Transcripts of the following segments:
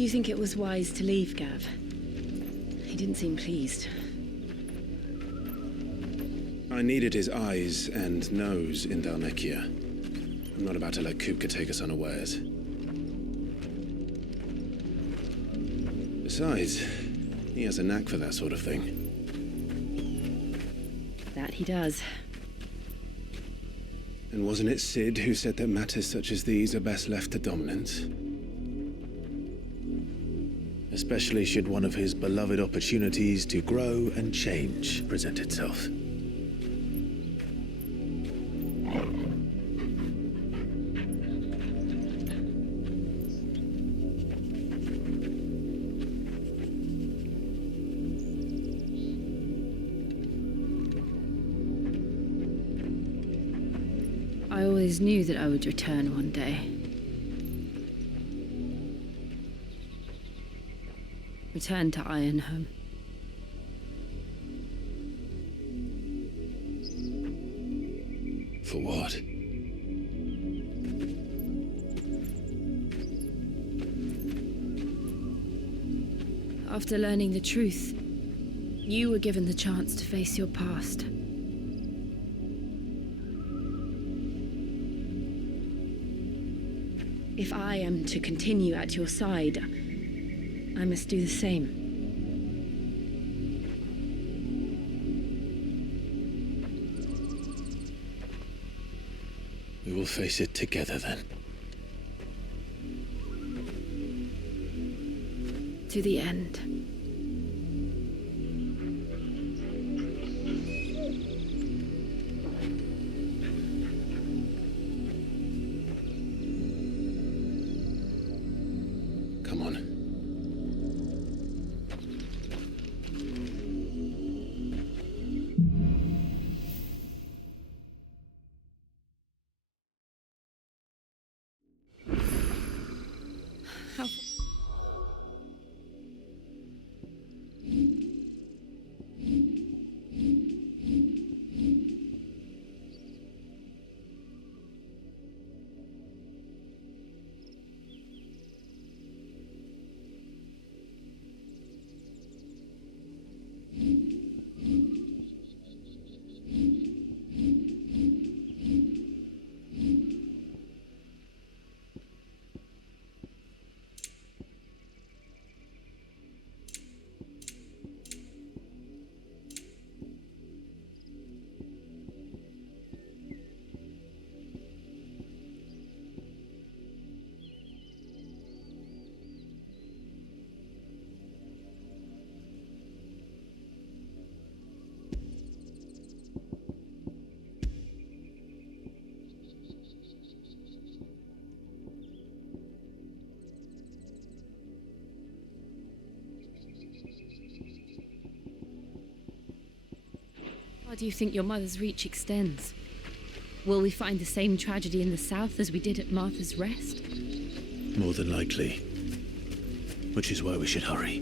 Do you think it was wise to leave, Gav? He didn't seem pleased. I needed his eyes and nose in Dhalmekia. I'm not about to let Kupka take us unawares. Besides, he has a knack for that sort of thing. That he does. And wasn't it Sid who said that matters such as these are best left to dominance? Especially should one of his beloved opportunities to grow and change present itself. I always knew that I would return one day. Return to Ironhome. For what? After learning the truth, you were given the chance to face your past. If I am to continue at your side, I must do the same. We will face it together then. To the end. Come on. How... How do you think your mother's reach extends? Will we find the same tragedy in the south as we did at Martha's Rest? More than likely. Which is why we should hurry.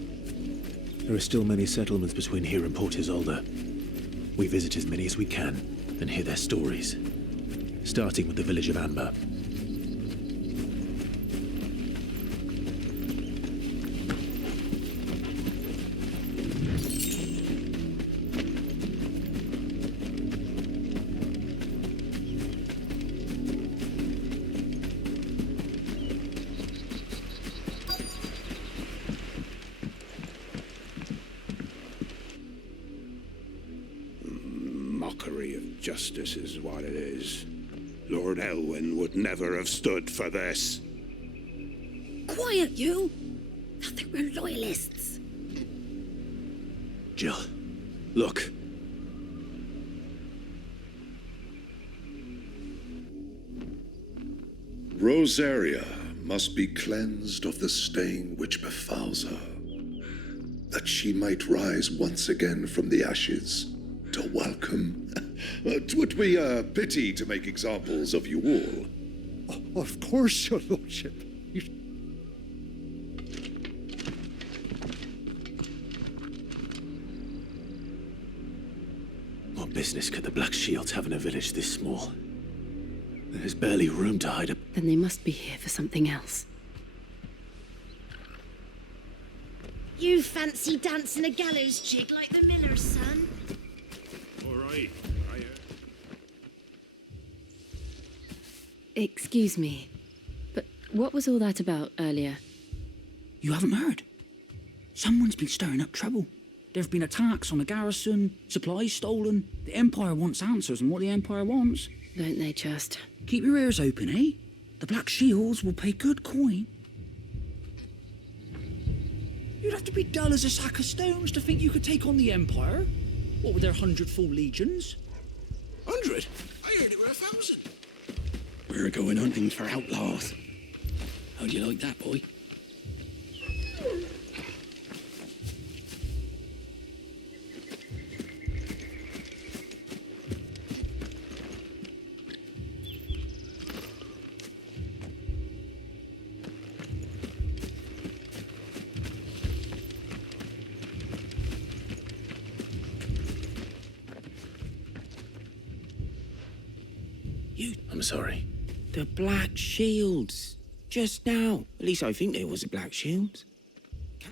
There are still many settlements between here and Port Isolde. We visit as many as we can and hear their stories. Starting with the village of Amber. Mockery of justice is what it is. Lord Elwyn would never have stood for this. Quiet, you! Thought they were loyalists. Jill, look. Rosaria must be cleansed of the stain which befouls her, that she might rise once again from the ashes to welcome. 'Twould be a pity to make examples of you all. Oh, of course, your lordship. What business could the Black Shields have in a village this small? There's barely room to hide a... Then they must be here for something else. You fancy dancing a gallows jig like the miller's son? All right. Excuse me, but what was all that about earlier? You haven't heard? Someone's been stirring up trouble. There have been attacks on the garrison, supplies stolen. The Empire wants answers on what the Empire wants. Don't they just? Keep your ears open, eh? The Black Shields will pay good coin. You'd have to be dull as a sack of stones to think you could take on the Empire. What with their 100 full legions? 100? I heard it were 1,000. We're going hunting for outlaws. How do you like that, boy? I'm sorry. The Black Shields. Just now. At least I think there was the Black Shields.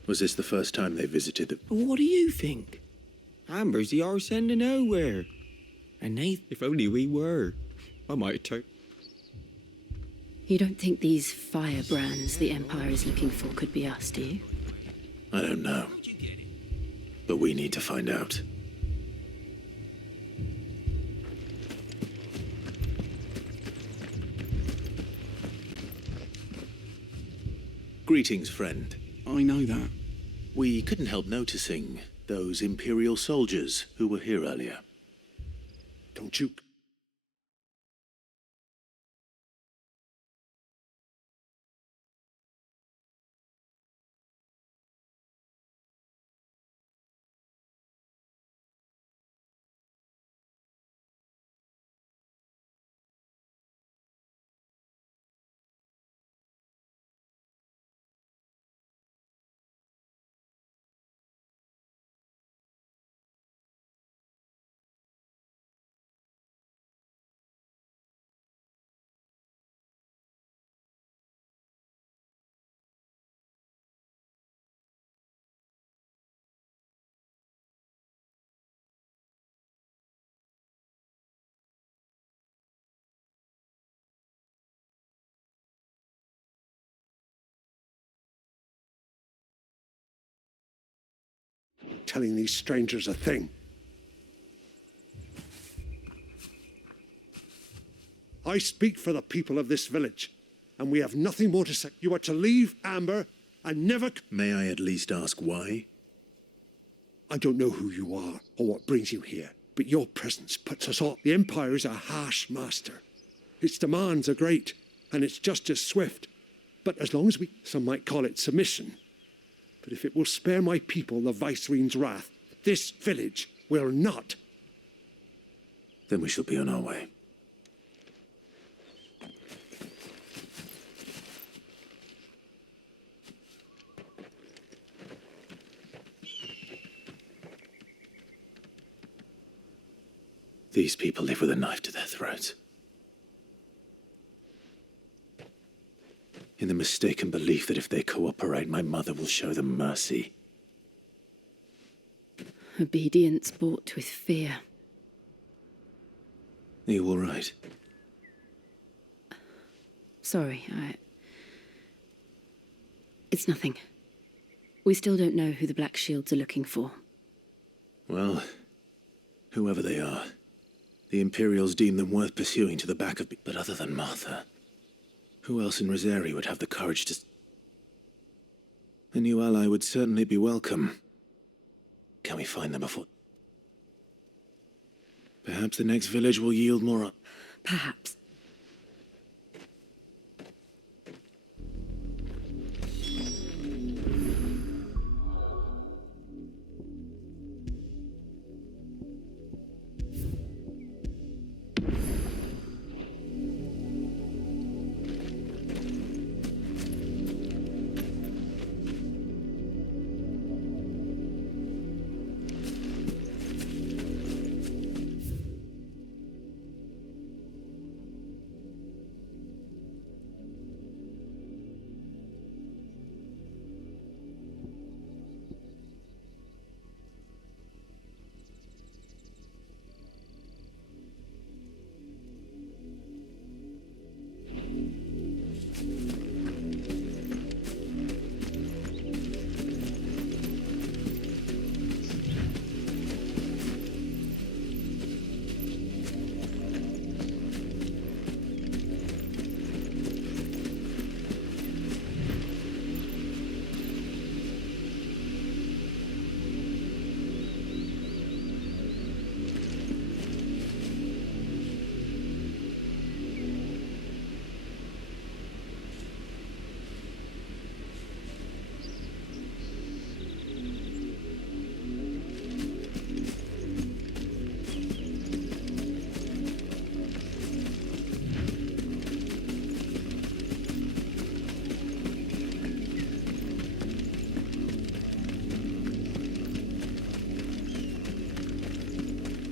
Was this the first time they visited the... But what do you think? Amber's the arse end of nowhere. And they... If only we were. I might turn... You don't think these firebrands the Empire is looking for could be us, do you? I don't know. But we need to find out. Greetings, friend. I know that. We couldn't help noticing those Imperial soldiers who were here earlier. Don't you... telling these strangers a thing? I speak for the people of this village, and we have nothing more to say. You are to leave Amber and never... May I at least ask why? I don't know who you are or what brings you here, but your presence puts us all... The Empire is a harsh master. Its demands are great, and it's just as swift. But as long as we... Some might call it submission. But if it will spare my people the Viceroy's wrath, this village will not. Then we shall be on our way. These people live with a knife to their throats. In the mistaken belief that if they cooperate, my mother will show them mercy. Obedience bought with fear. Are you all right? Sorry, It's nothing. We still don't know who the Black Shields are looking for. Well, whoever they are, the Imperials deem them worth pursuing to the back of... But other than Martha, who else in Rosari would have the courage to... A new ally would certainly be welcome. Can we find them before... Perhaps the next village will yield more... Perhaps.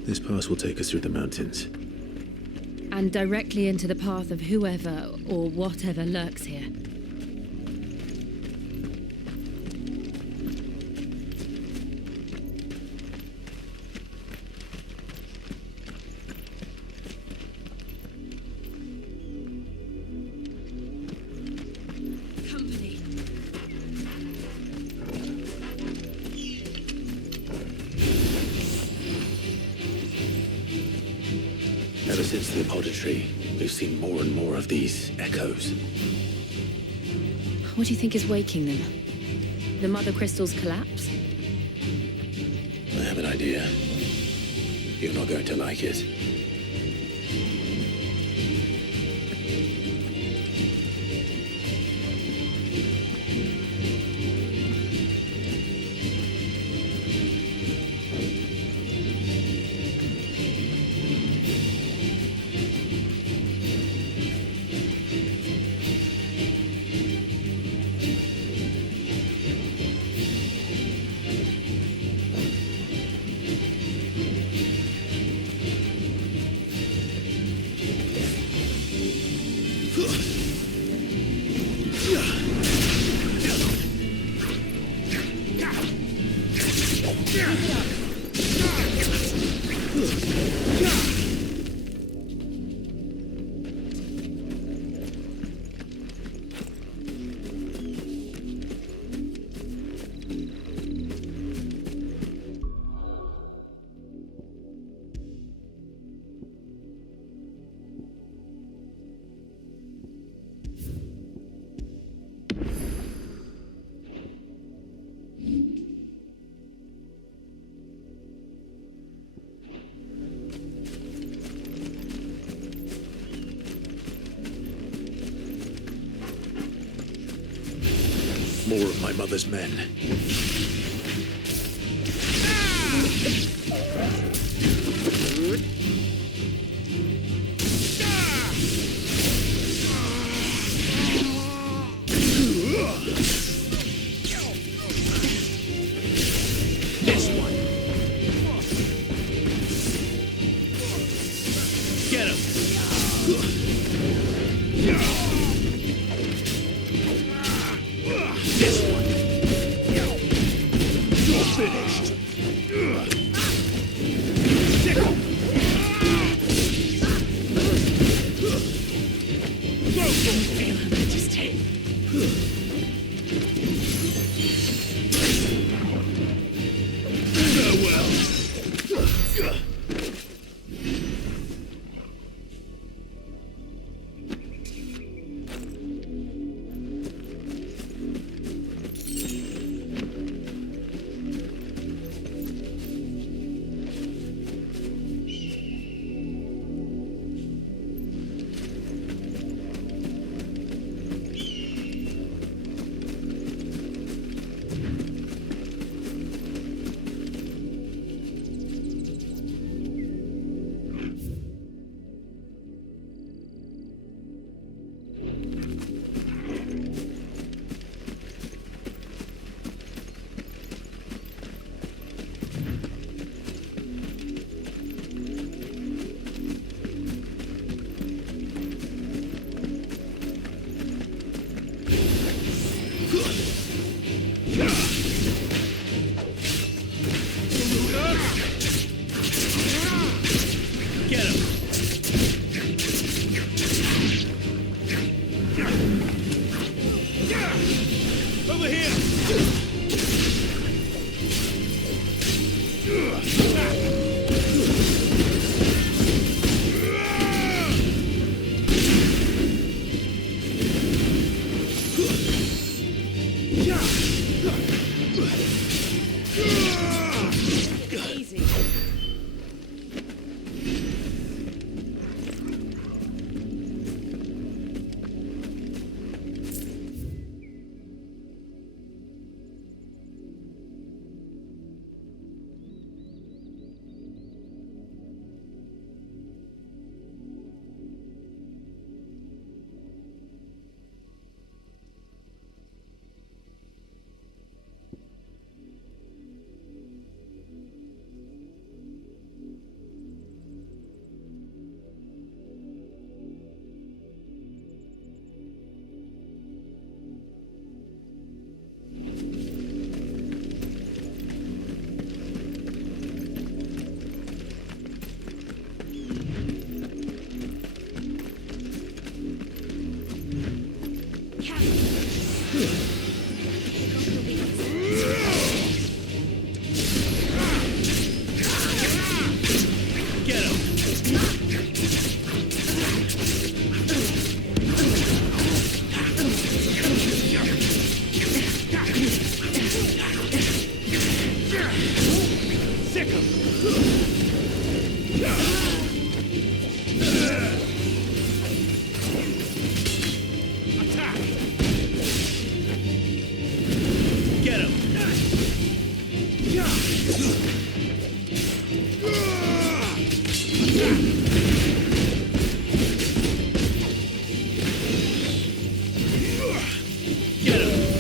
This pass will take us through the mountains. And directly into the path of whoever or whatever lurks here. Company. Ever since the apothecary, we've seen more and more of these echoes. What do you think is waking them? The mother crystal's collapse? I have an idea. You're not going to like it. More of my mother's men. This one. Get him. This one. You're finished. Feel Her Majesty. Farewell. Get him! Get him! Get him!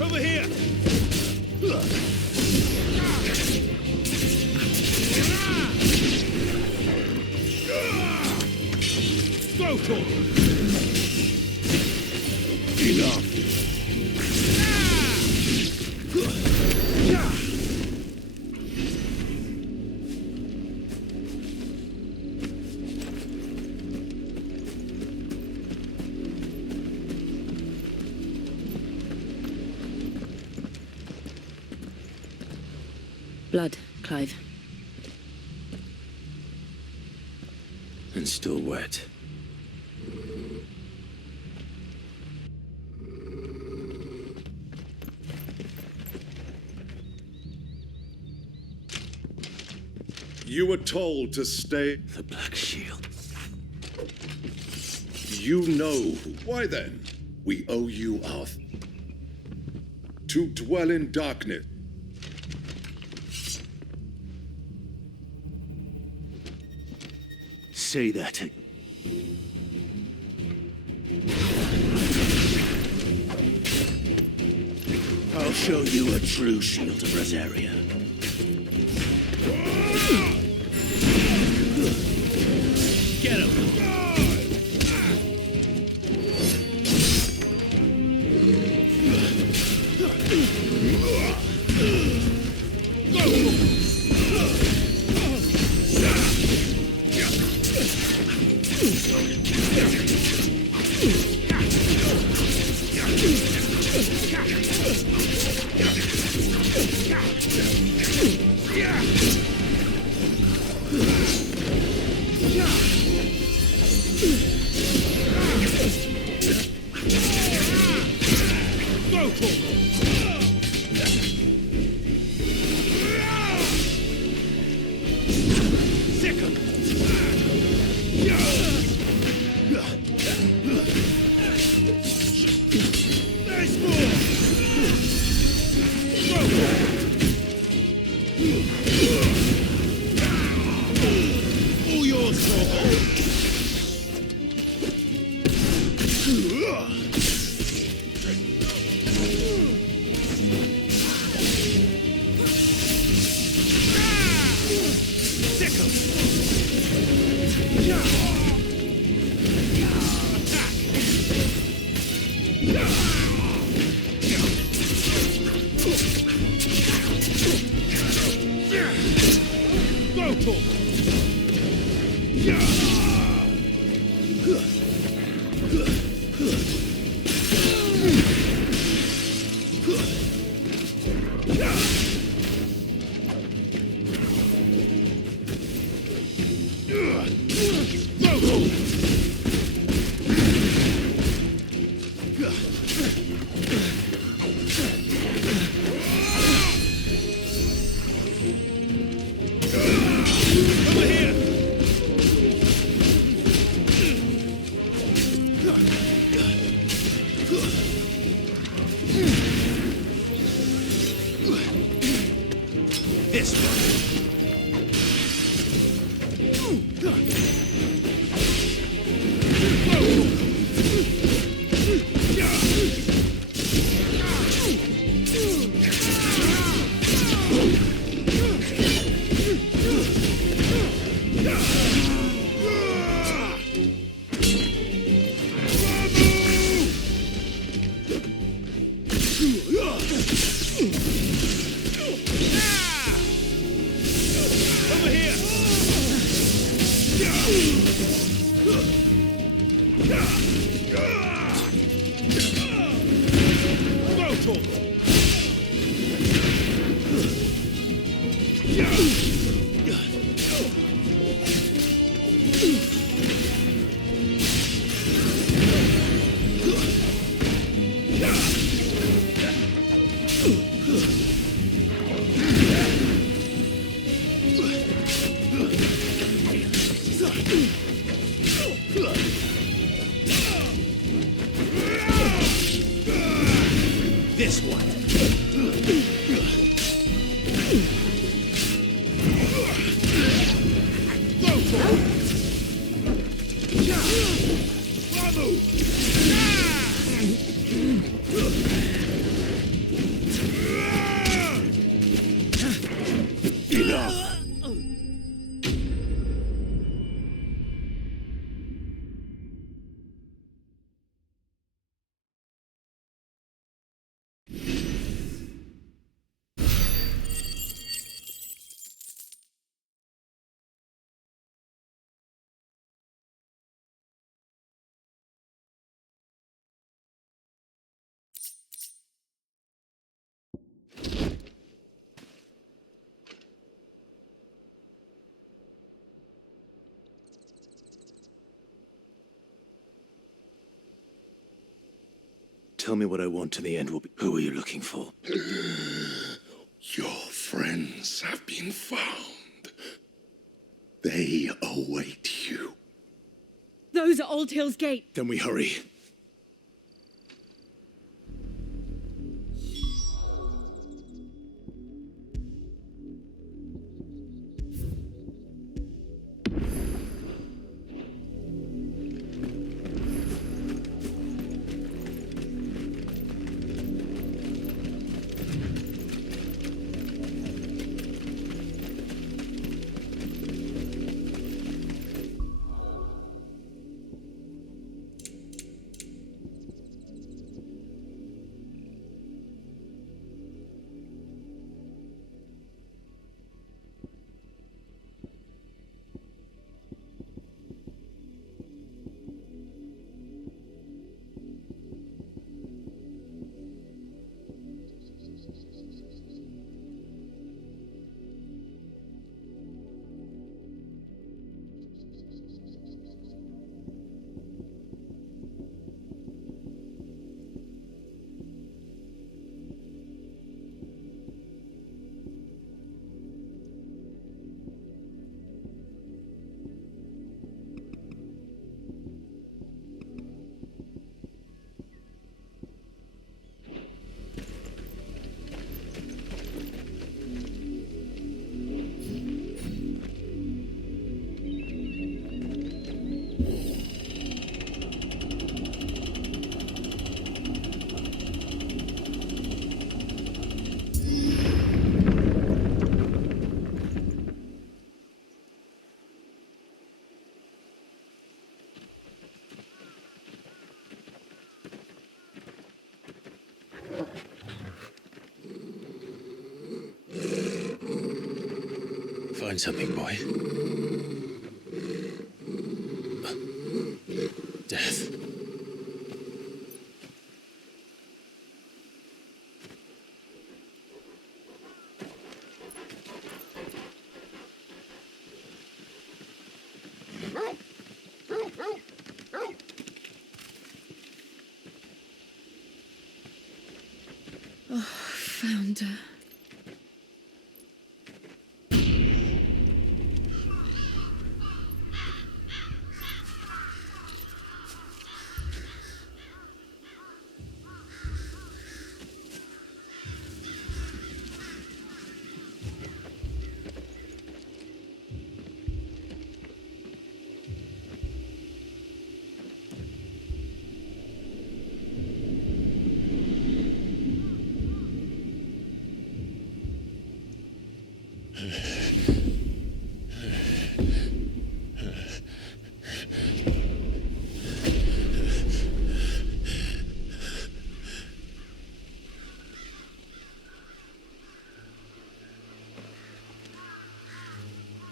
Over here! Go for it! Enough! Blood, Clive. And still wet. You were told to stay. The Black Shield. You know. Why then? We owe you our. To dwell in darkness. Say that. I'll show you a true shield of Rosaria. Get him! Sick 'em! Tell me what I want and the end will be... Who are you looking for? Your friends have been found. They await you. Those are Old Hill's Gate. Then we hurry. Find something, boy. Death. Found her.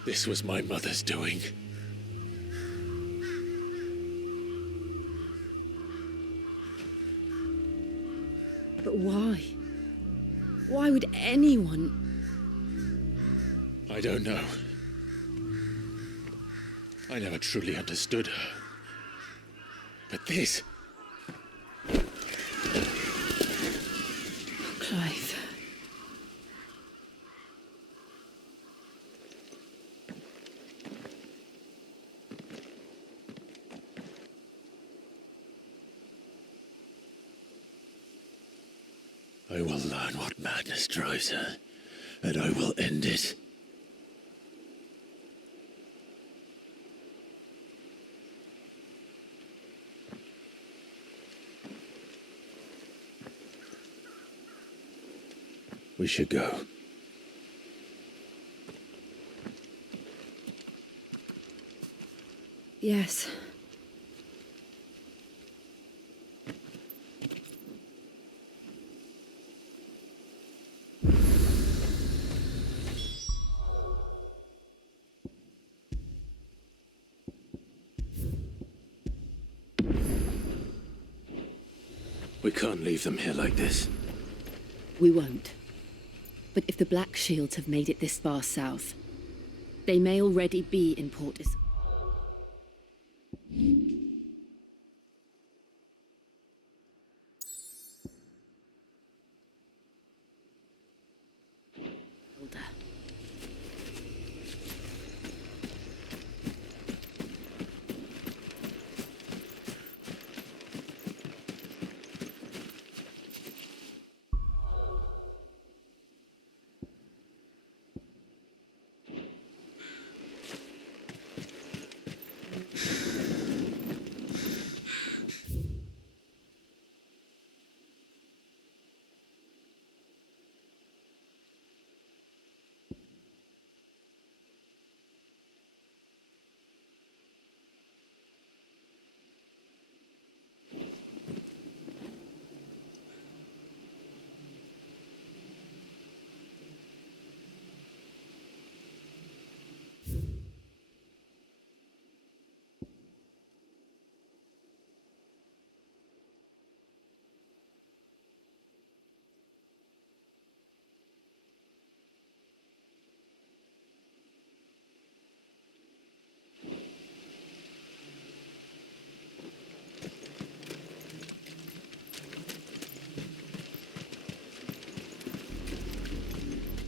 This was my mother's doing. But why? Why would anyone... I don't know. I never truly understood her. But this... Clive. I will learn what madness drives her, and I will end it. We should go. Yes. We can't leave them here like this. We won't. But if the Black Shields have made it this far south, they may already be in Port Isolde.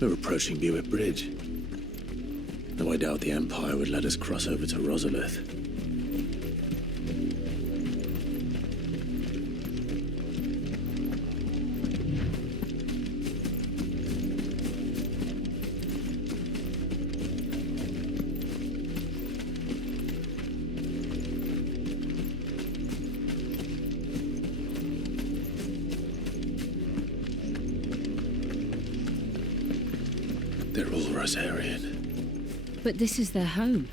We're approaching Buick Bridge. Though I doubt the Empire would let us cross over to Rosalith. They're all Rosarian. But this is their home.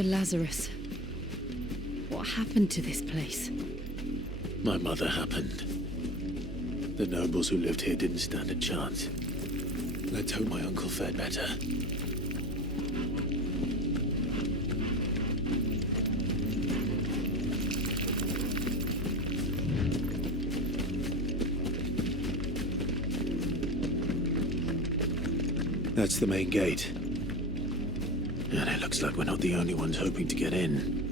the Lazarus. What happened to this place? My mother happened. The nobles who lived here didn't stand a chance. Let's hope my uncle fared better. That's the main gate. And it looks like we're not the only ones hoping to get in.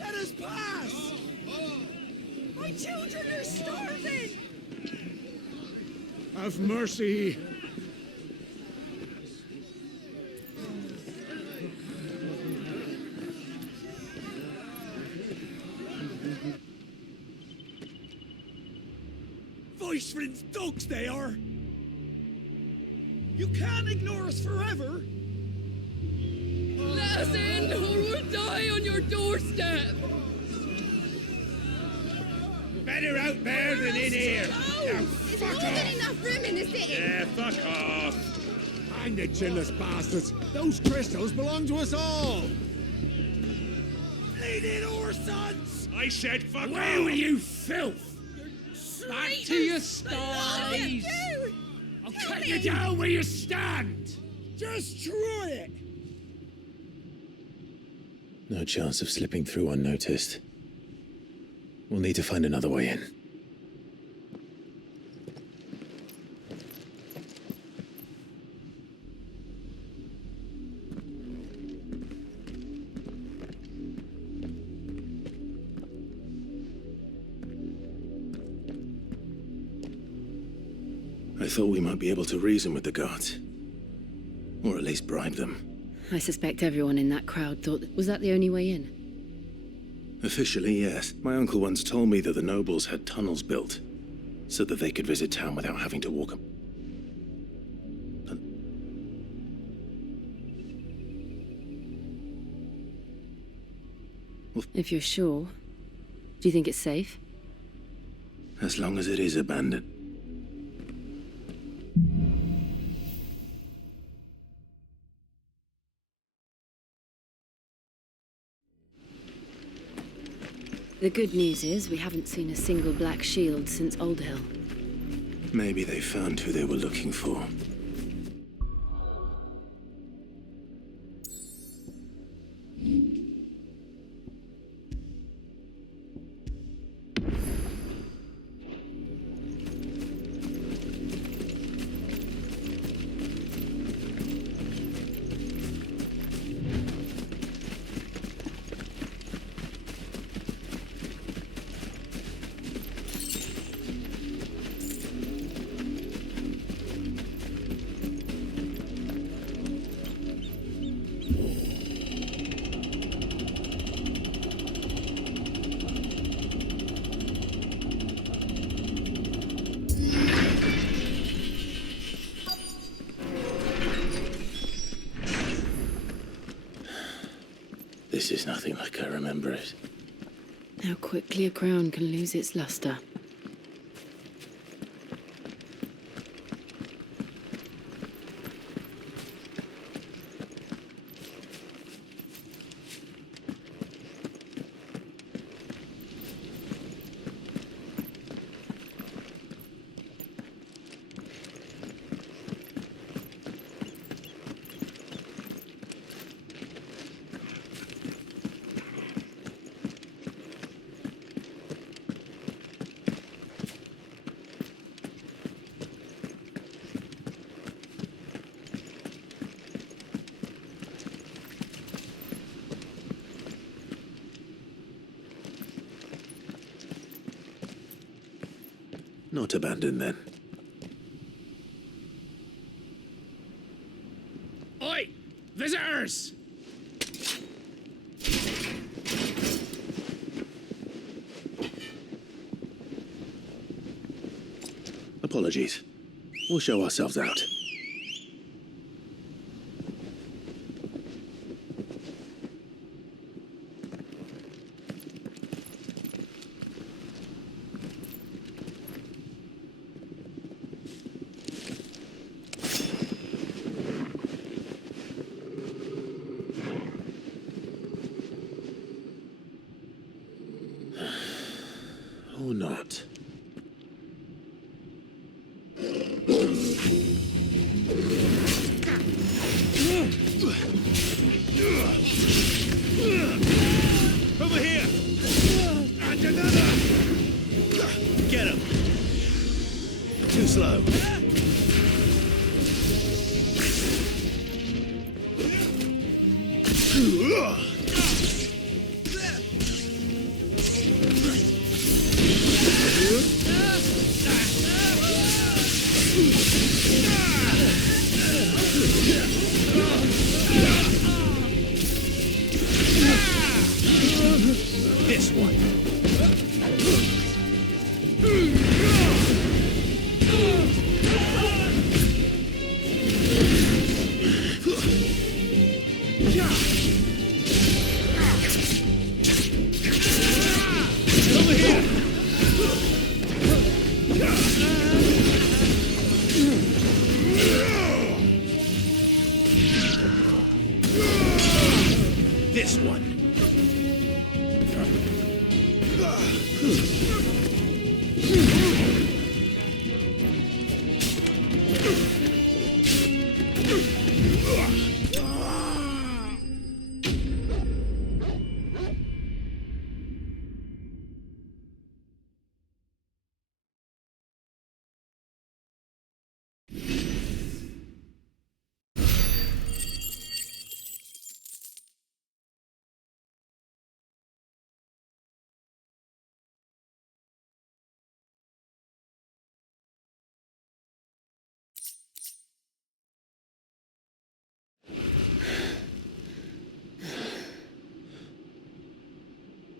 Let us pass! My children are starving! Have mercy! Voice-friends dogs they are! You can't ignore us forever! Let us in, or we'll die on your doorstep! Better out there than in here. Now, fuck off. enough room in the city. Yeah, fuck off. Hang the chinless bastards! Those crystals belong to us all! Bleeding sons! I said fuck Away off. with you, filth! Back to your sties! I'll cut you down where you stand! Just try it! No chance of slipping through unnoticed. We'll need to find another way in. I thought we might be able to reason with the guards. Or at least bribe them. I suspect everyone in that crowd thought was that the only way in? Officially, yes. My uncle once told me that the nobles had tunnels built so that they could visit town without having to walk. If you're sure, do you think it's safe? As long as it is abandoned. The good news is we haven't seen a single black shield since Old Hill. Maybe they found who they were looking for. This is nothing like I remember it. How quickly a crown can lose its luster. Not abandoned, then. Oi! Visitors! Apologies. We'll show ourselves out. This one. Over here. This one.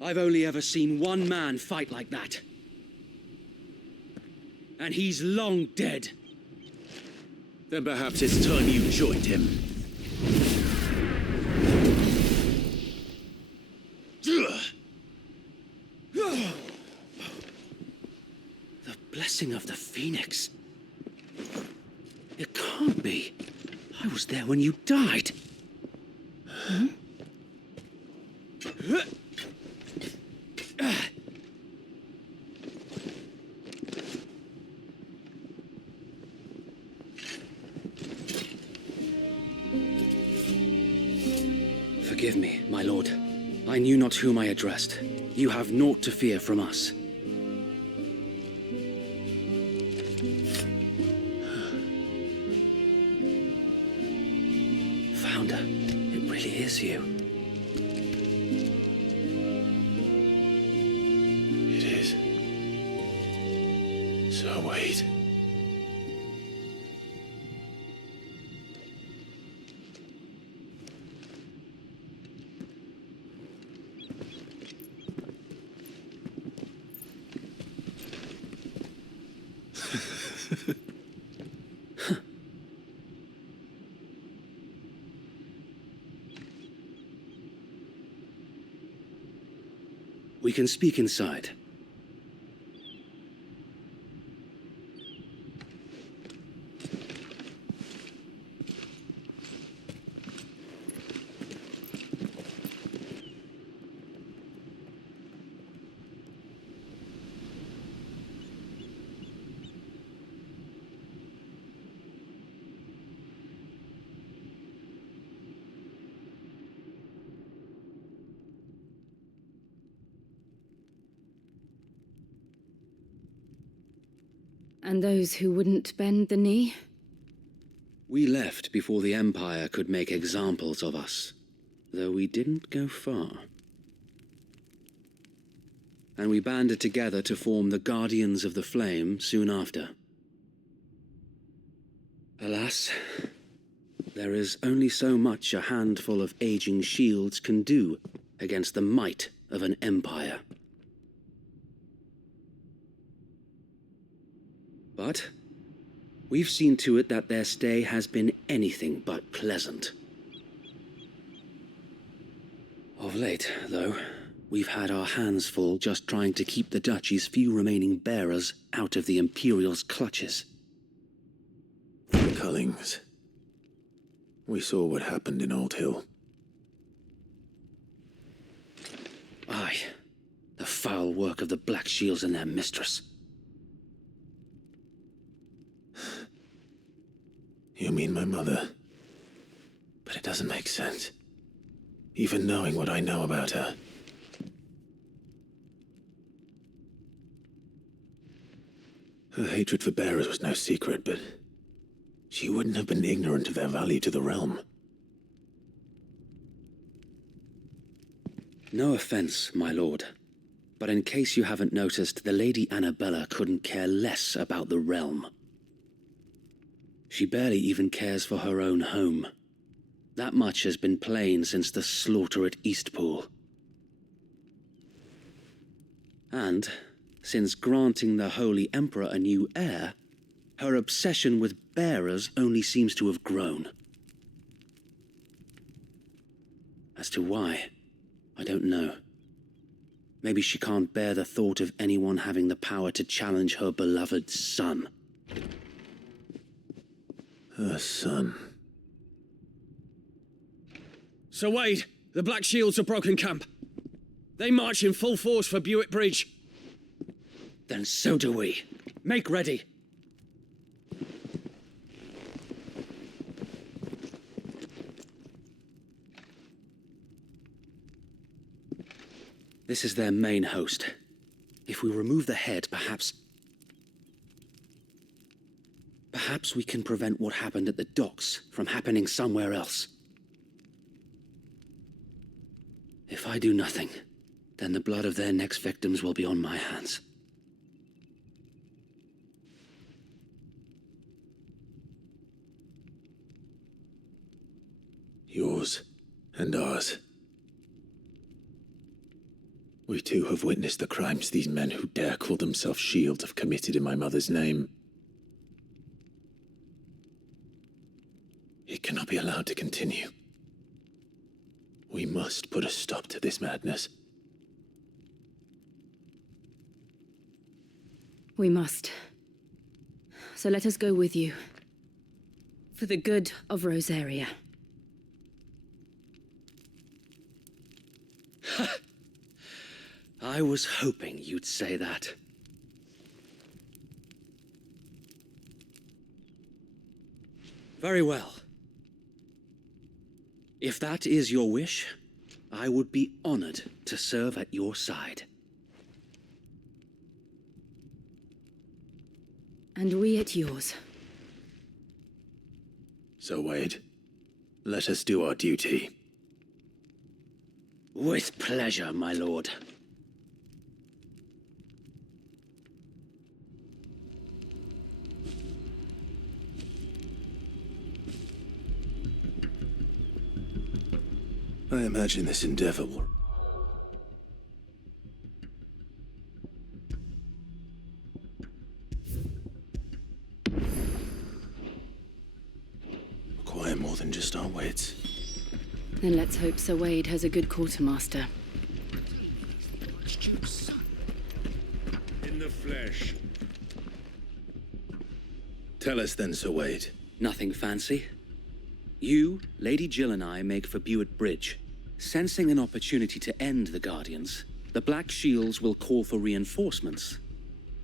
I've only ever seen one man fight like that. And he's long dead. Then perhaps it's time you joined him. The blessing of the Phoenix. It can't be. I was there when you died. Hmm? Forgive me, my lord. I knew not whom I addressed. You have naught to fear from us. Founder, it really is you. It is. So wait. We can speak inside. And those who wouldn't bend the knee? We left before the Empire could make examples of us, though we didn't go far. And we banded together to form the Guardians of the Flame soon after. Alas, there is only so much a handful of aging shields can do against the might of an empire. But we've seen to it that their stay has been anything but pleasant. Of late, though, we've had our hands full just trying to keep the Duchy's few remaining bearers out of the Imperial's clutches. The Cullings. We saw what happened in Old Hill. Aye, the foul work of the Black Shields and their mistress. You mean my mother? But it doesn't make sense. Even knowing what I know about her. Her hatred for bearers was no secret, but she wouldn't have been ignorant of their value to the realm. No offense, my lord, but in case you haven't noticed, the Lady Annabella couldn't care less about the realm. She barely even cares for her own home. That much has been plain since the slaughter at Eastpool. And, since granting the Holy Emperor a new heir, her obsession with bearers only seems to have grown. As to why, I don't know. Maybe she can't bear the thought of anyone having the power to challenge her beloved son. Her son. Sir Wade, the Black Shields have broken camp. They march in full force for Buick Bridge. Then so do we. Make ready. This is their main host. If we remove the head, perhaps we can prevent what happened at the docks from happening somewhere else. If I do nothing, then the blood of their next victims will be on my hands. Yours and ours. We too have witnessed the crimes these men who dare call themselves Shield have committed in my mother's name. It cannot be allowed to continue. We must put a stop to this madness. We must. So let us go with you. For the good of Rosaria. I was hoping you'd say that. Very well. If that is your wish, I would be honored to serve at your side. And we at yours. So, Wade, let us do our duty. With pleasure, my lord. I imagine this endeavor will... require more than just our wits. Then let's hope Sir Wade has a good quartermaster. In the flesh. Tell us then, Sir Wade. Nothing fancy. You, Lady Jill and I make for Buick Bridge. Sensing an opportunity to end the Guardians, the Black Shields will call for reinforcements,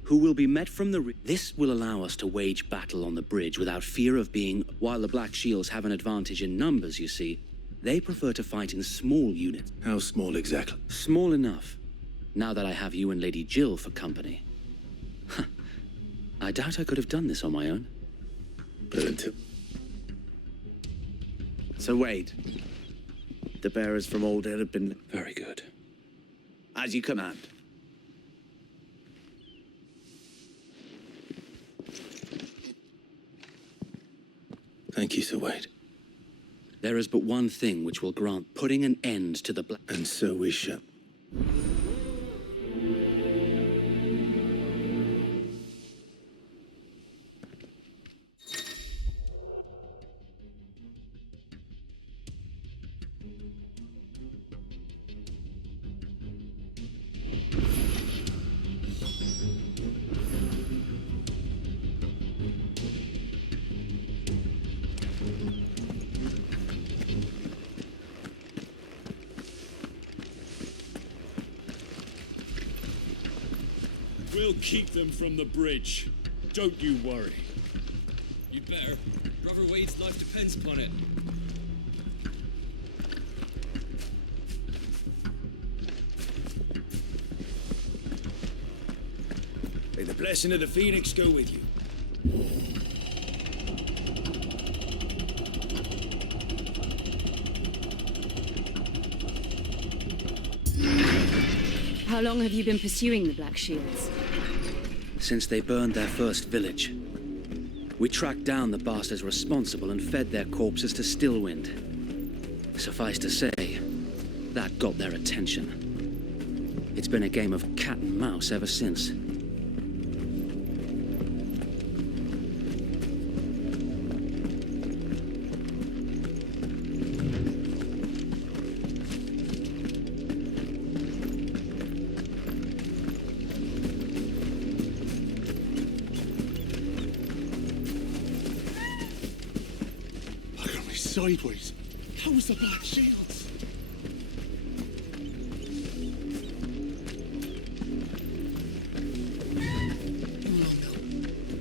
who will be met from the This will allow us to wage battle on the bridge without fear of being... While the Black Shields have an advantage in numbers, you see, they prefer to fight in small units. How small exactly? Small enough, now that I have you and Lady Jill for company. I doubt I could have done this on my own. But until... So Wade, the bearers from Old Ed have been... Very good. As you command. Thank you, Sir Wade. There is but one thing which will grant putting an end to the Black... And so we shall... We'll keep them from the bridge. Don't you worry. You'd better. Brother Wade's life depends upon it. May the blessing of the Phoenix go with you. How long have you been pursuing the Black Shields? Since they burned their first village. We tracked down the bastards responsible and fed their corpses to Stillwind. Suffice to say, that got their attention. It's been a game of cat and mouse ever since. Look at me sideways. How was the Black Shields?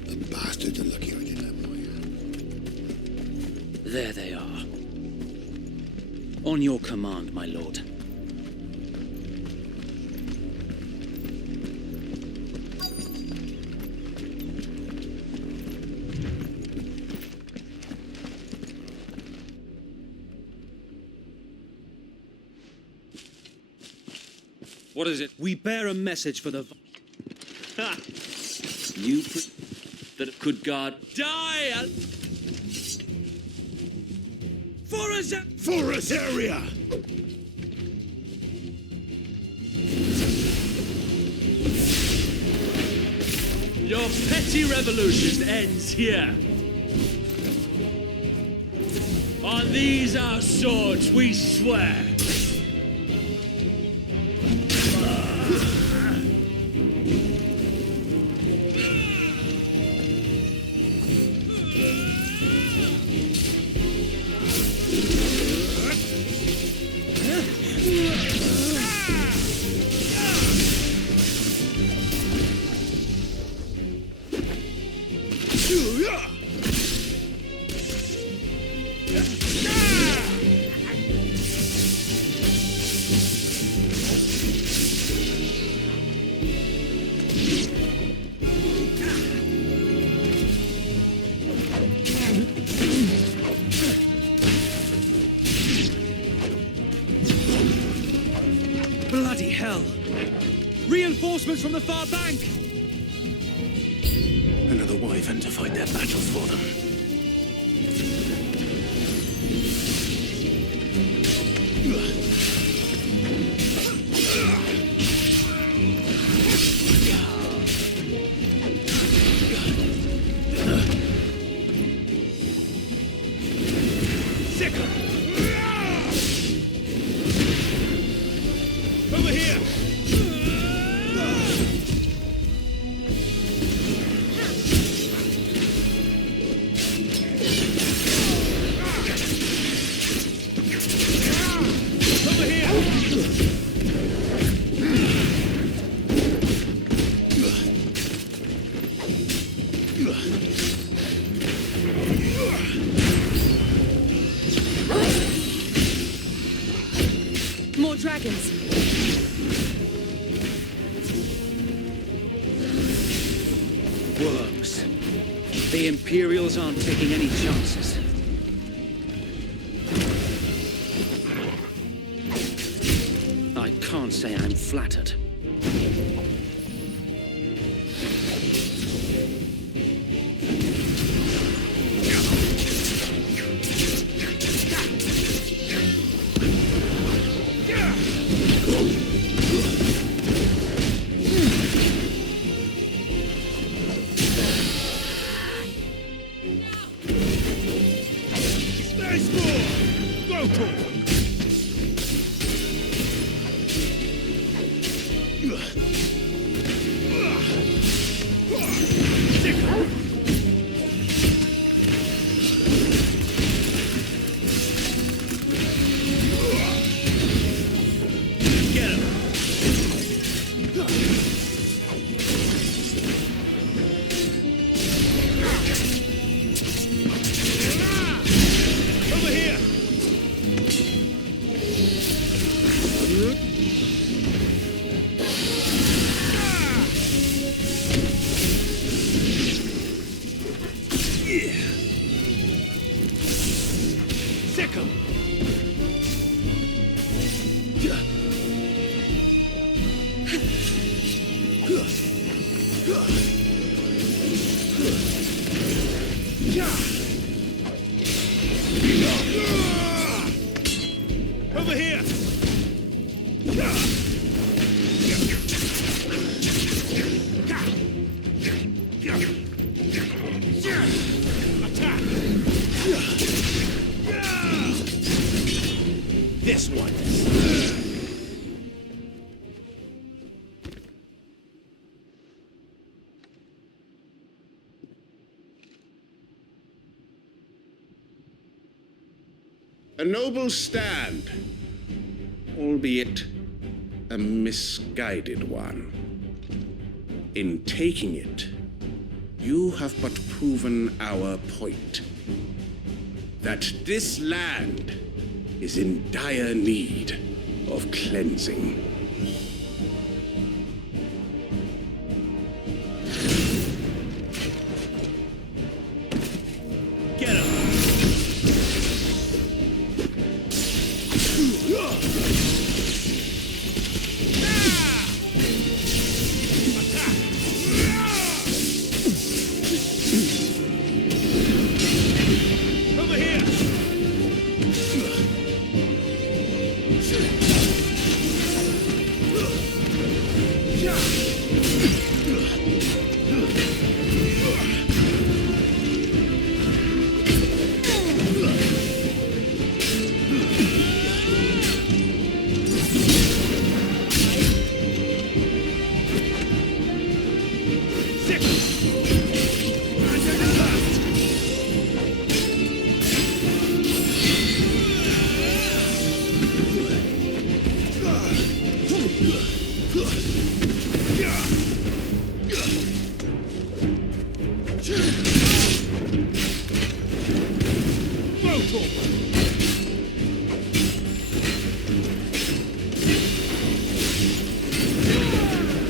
The bastards are lucky I didn't have my hand. There they are. On your command, my lord. What is it? We bear a message for the... Ha! You that could guard... Die! For us area! Your petty revolution ends here. On these our swords we swear. Bloody hell! Reinforcements from the far bank! Another wyvern to fight their battles for them. Over here! More dragons. Works. The Imperials aren't taking any chances. I can't say I'm flattered. Nice move! Go for it! Get him! Over here! Sick 'em! This one. A noble stand, albeit a misguided one. In taking it, you have but proven our point. That this land is in dire need of cleansing. Get him! Over here!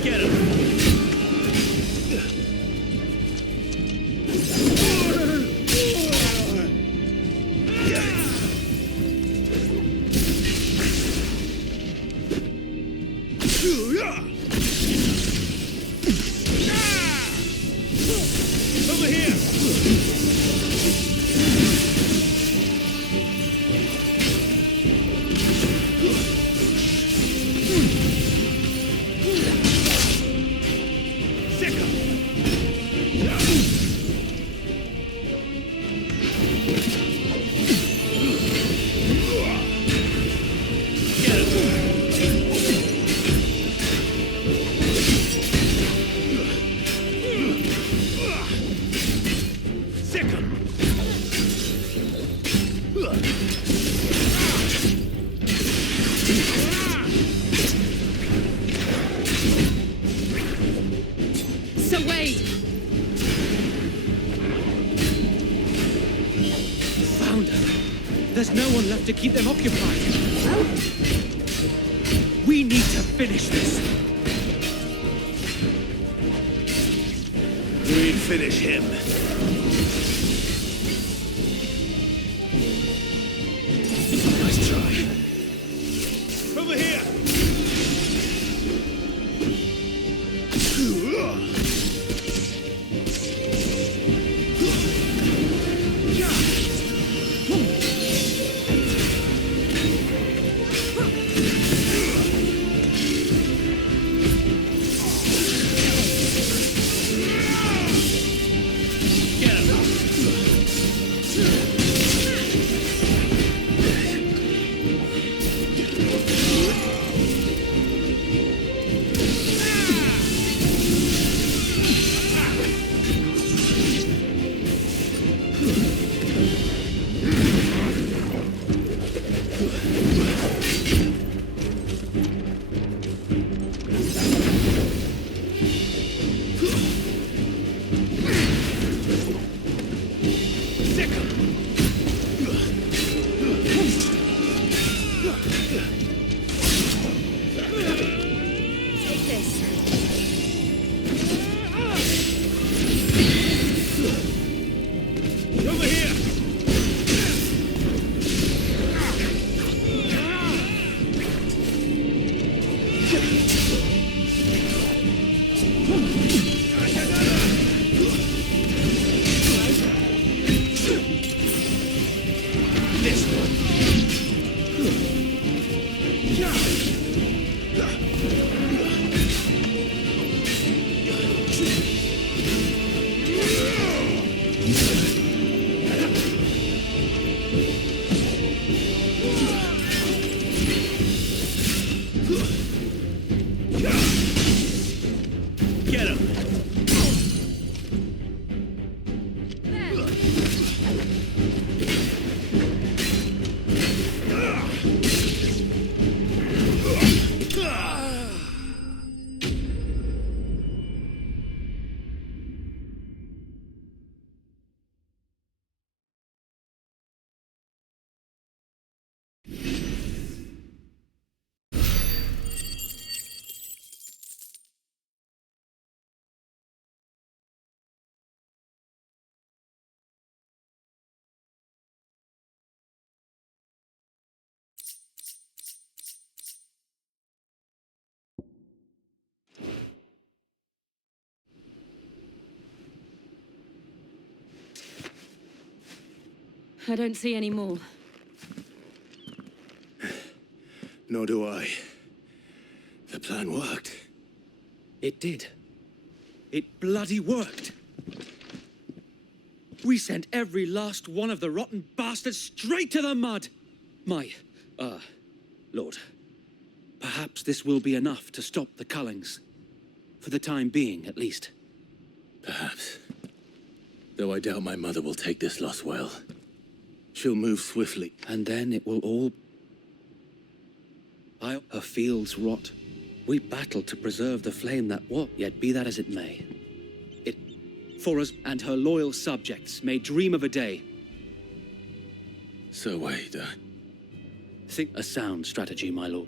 Get him! Over here! So wait! Found her. There's no one left to keep them occupied. We need to finish this. We'd finish him. Nice try. Over here! I don't see any more. Nor do I. The plan worked. It did. It bloody worked. We sent every last one of the rotten bastards straight to the mud. Lord, perhaps this will be enough to stop the Cullings. For the time being, at least. Perhaps. Though I doubt my mother will take this loss well. She'll move swiftly. And then it will all... Her fields rot. We battled to preserve the flame that was, yet be that as it may. For us and her loyal subjects may dream of a day. So wait, Think a sound strategy, my lord.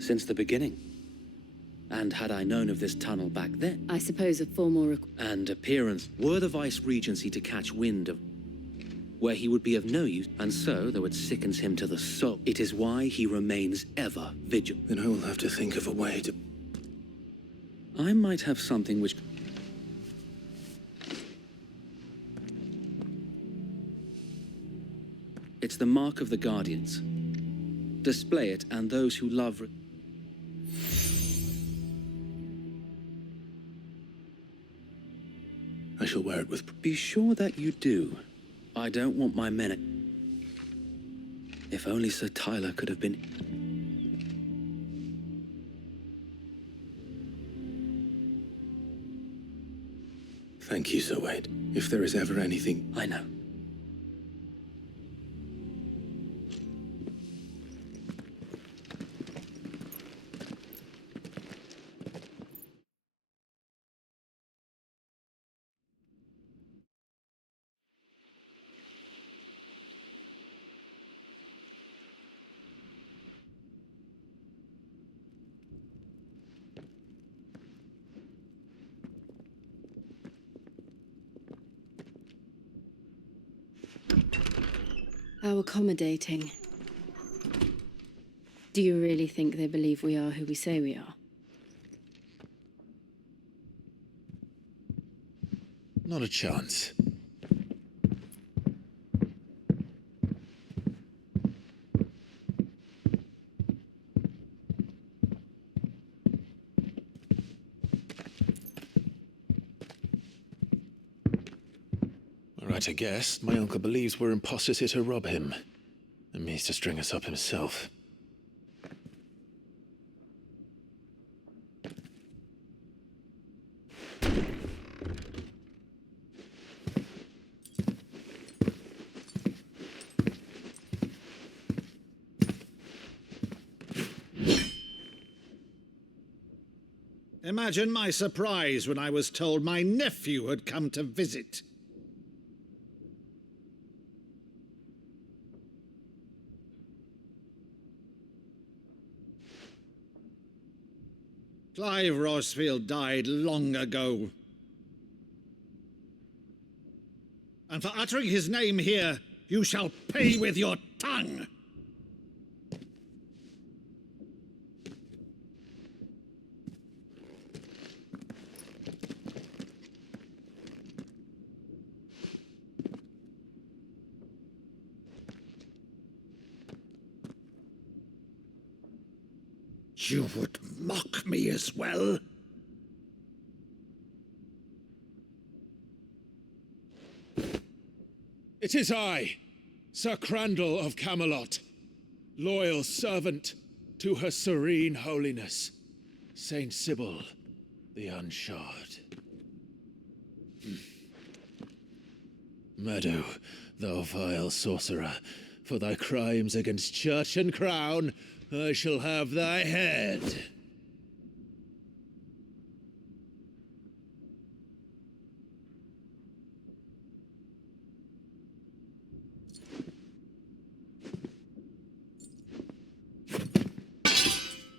Since the beginning. And had I known of this tunnel back then... I suppose a formal and appearance, were the Vice-Regency to catch wind of... where he would be of no use, and so, though it sickens him to the soul, it is why he remains ever vigilant. Then I will have to think of a way to... I might have something which... It's the mark of the Guardians. Display it, and those who love... I shall wear it with... Be sure that you do. I don't want my men... If only Sir Tyler could have been... Thank you, Sir Wade. If there is ever anything... I know. How accommodating. Do you really think they believe we are who we say we are? Not a chance. Right, I guess. My uncle believes we're imposters here to rob him. And means to string us up himself. Imagine my surprise when I was told my nephew had come to visit. Clive Rosfield died long ago. And for uttering his name here, you shall pay with your tongue! You would mock me as well? It is I, Sir Crandall of Camelot, loyal servant to Her Serene Holiness, Saint Sybil the Unshod. Meadow, thou vile sorcerer, for thy crimes against church and crown, I shall have thy head.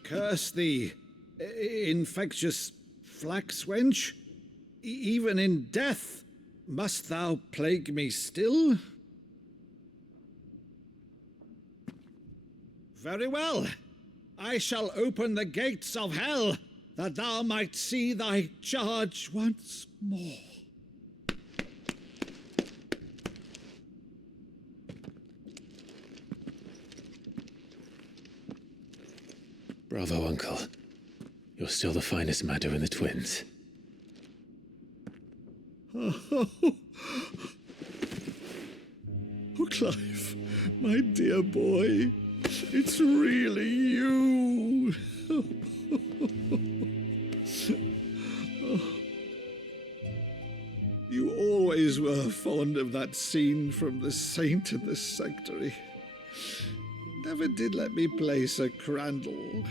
Curse thee, infectious flax wench. Even in death must thou plague me still? Very well. I shall open the gates of hell, that thou might see thy charge once more. Bravo, Uncle. You're still the finest Meadow in the twins. Oh, Clive, my dear boy, it's really you. You always were fond of that scene from The Saint and the Sanctuary. Never did let me play Sir Crandall.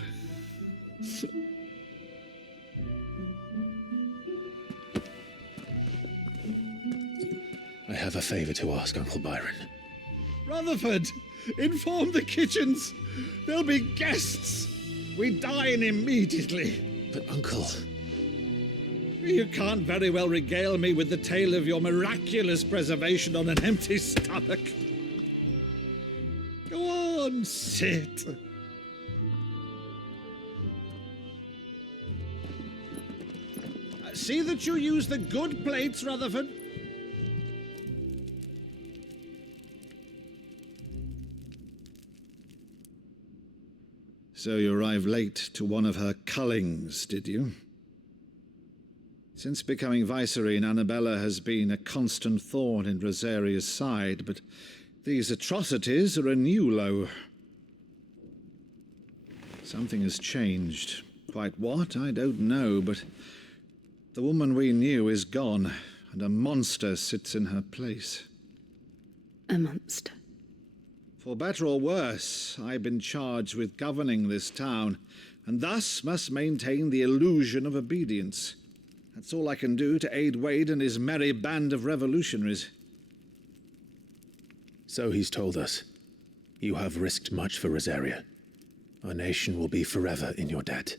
I have a favor to ask, Uncle Byron. Rutherford, inform the kitchens. There'll be guests. We dine immediately. But, Uncle... You can't very well regale me with the tale of your miraculous preservation on an empty stomach. Go on, sit. See that you use the good plates, Rutherford. So you arrived late to one of her cullings, did you? Since becoming Vicereine, Annabella has been a constant thorn in Rosaria's side, but these atrocities are a new low. Something has changed. Quite what, I don't know, but the woman we knew is gone, and a monster sits in her place. A monster? For better or worse, I've been charged with governing this town, and thus must maintain the illusion of obedience. That's all I can do to aid Wade and his merry band of revolutionaries. So he's told us. You have risked much for Rosaria. Our nation will be forever in your debt.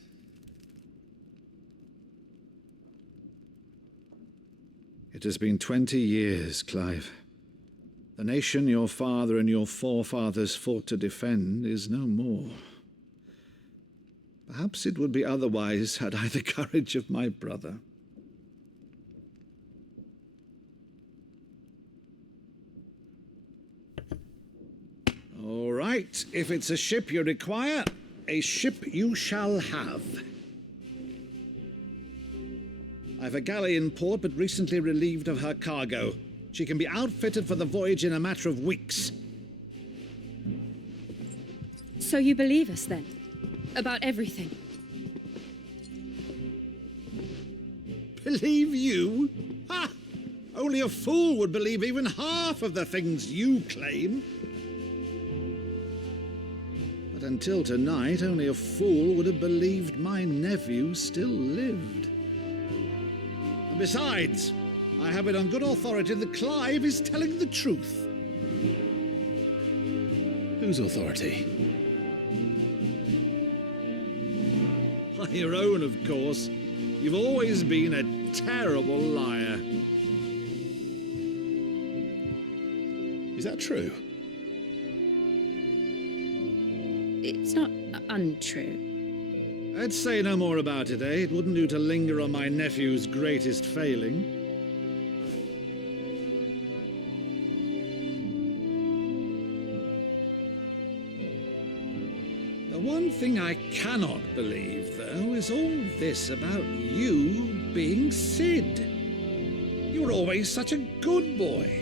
It has been 20 years, Clive. The nation your father and your forefathers fought to defend is no more. Perhaps it would be otherwise had I the courage of my brother. All right, if it's a ship you require, a ship you shall have. I've a galley in port, but recently relieved of her cargo. She can be outfitted for the voyage in a matter of weeks. So you believe us, then? About everything? Believe you? Ha! Only a fool would believe even half of the things you claim. But until tonight, only a fool would have believed my nephew still lived. And besides, I have it on good authority that Clive is telling the truth. Whose authority? Your own, of course. You've always been a terrible liar. Is that true? It's not untrue. I'd say no more about it, eh? It wouldn't do to linger on my nephew's greatest failing. The one thing I cannot believe, though, is all this about you being Sid. You were always such a good boy.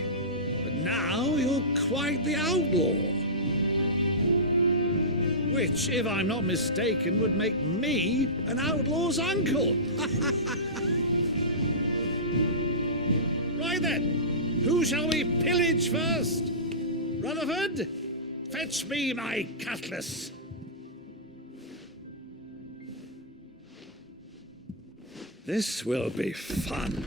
But now you're quite the outlaw. Which, if I'm not mistaken, would make me an outlaw's uncle. Right then, who shall we pillage first? Rutherford, fetch me my cutlass. This will be fun.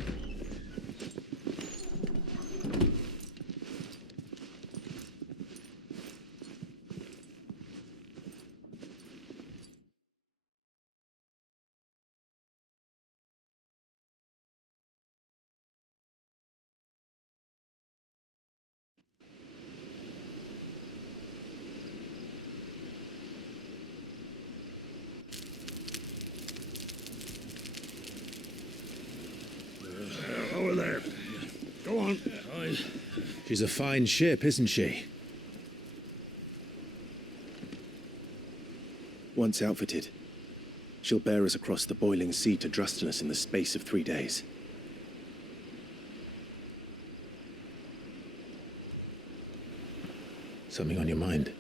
Over there. Go on. She's a fine ship, isn't she? Once outfitted, she'll bear us across the boiling sea to Drustinus in the space of 3 days. Something on your mind?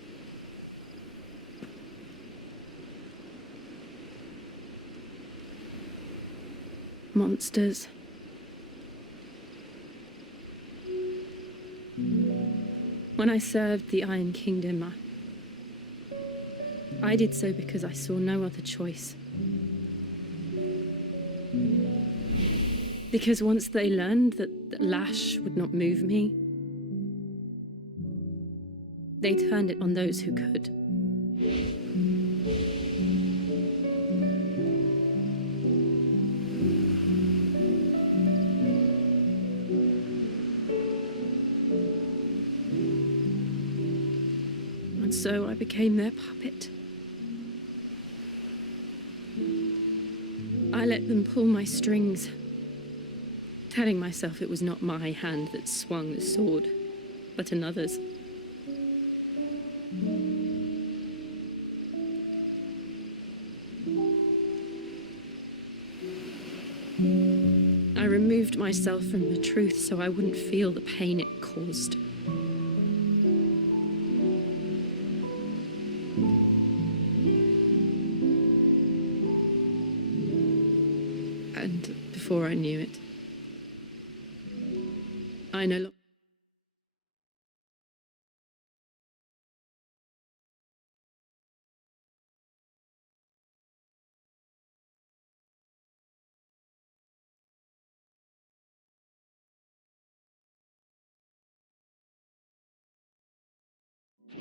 Monsters. When I served the Iron Kingdom, I did so because I saw no other choice. Because once they learned that Lash would not move me, they turned it on those who could. And so I became their puppet. I let them pull my strings, telling myself it was not my hand that swung the sword, but another's. I removed myself from the truth so I wouldn't feel the pain it caused. And before I knew it, I no longer.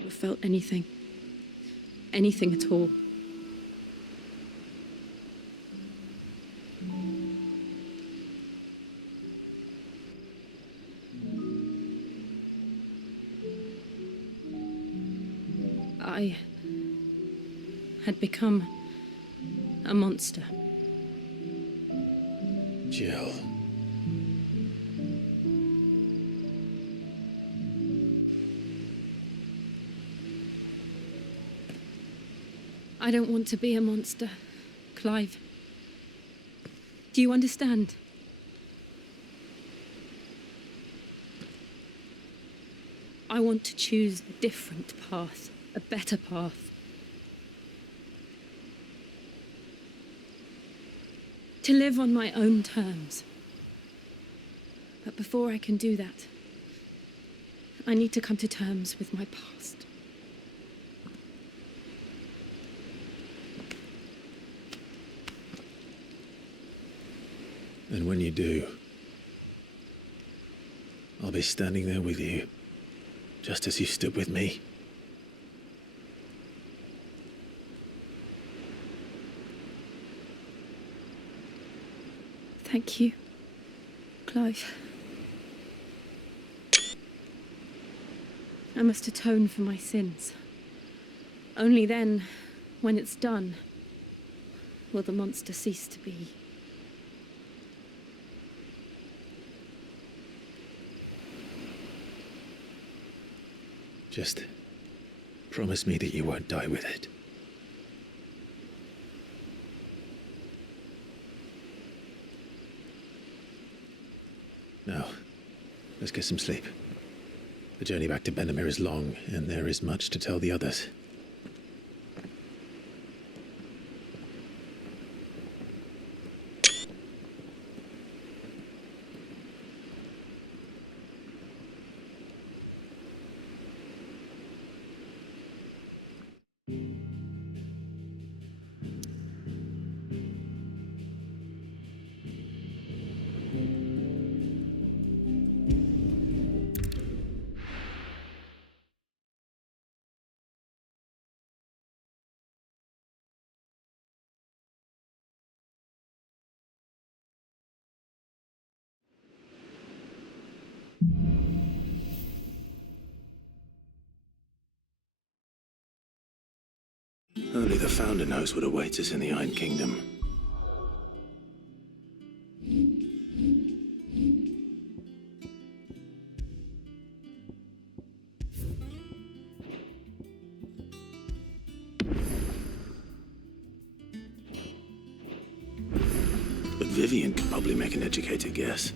Felt anything at all. I had become a monster. Jill. I don't want to be a monster, Clive. Do you understand? I want to choose a different path, a better path. To live on my own terms. But before I can do that, I need to come to terms with my past. And when you do, I'll be standing there with you, just as you stood with me. Thank you, Clive. I must atone for my sins. Only then, when it's done, will the monster cease to be. Just promise me that you won't die with it. Now, let's get some sleep. The journey back to Benamir is long, and there is much to tell the others. Only the Founder knows what awaits us in the Iron Kingdom. But Vivian could probably make an educated guess.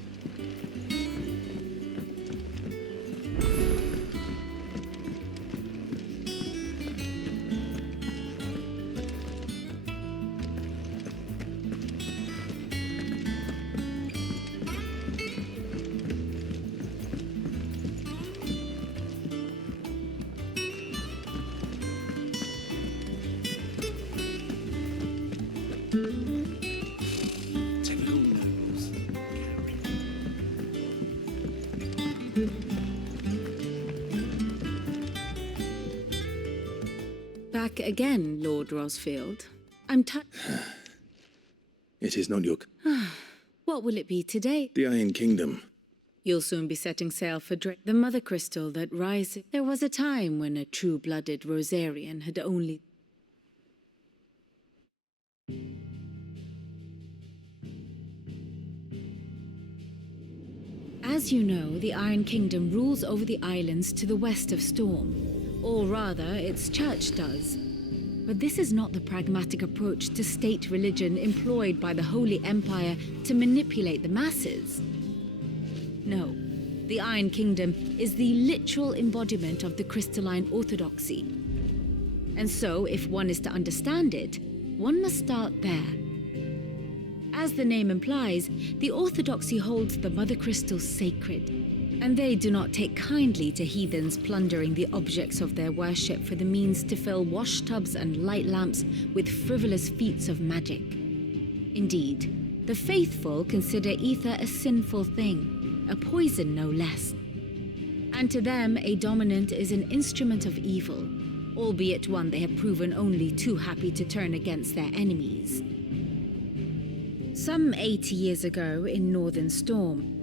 Back again, Lord Rosfield. I'm It is not your... What will it be today? The Iron Kingdom. You'll soon be setting sail for the mother crystal that rises. There was a time when a true-blooded Rosarian had only... As you know, the Iron Kingdom rules over the islands to the west of Storm. Or rather, its church does. But this is not the pragmatic approach to state religion employed by the Holy Empire to manipulate the masses. No, the Iron Kingdom is the literal embodiment of the crystalline orthodoxy. And so, if one is to understand it, one must start there. As the name implies, the orthodoxy holds the mother crystal sacred, and they do not take kindly to heathens plundering the objects of their worship for the means to fill washtubs and light lamps with frivolous feats of magic. Indeed, the faithful consider ether a sinful thing, a poison no less. And to them, a dominant is an instrument of evil, albeit one they have proven only too happy to turn against their enemies. Some 80 years ago in Northern Storm,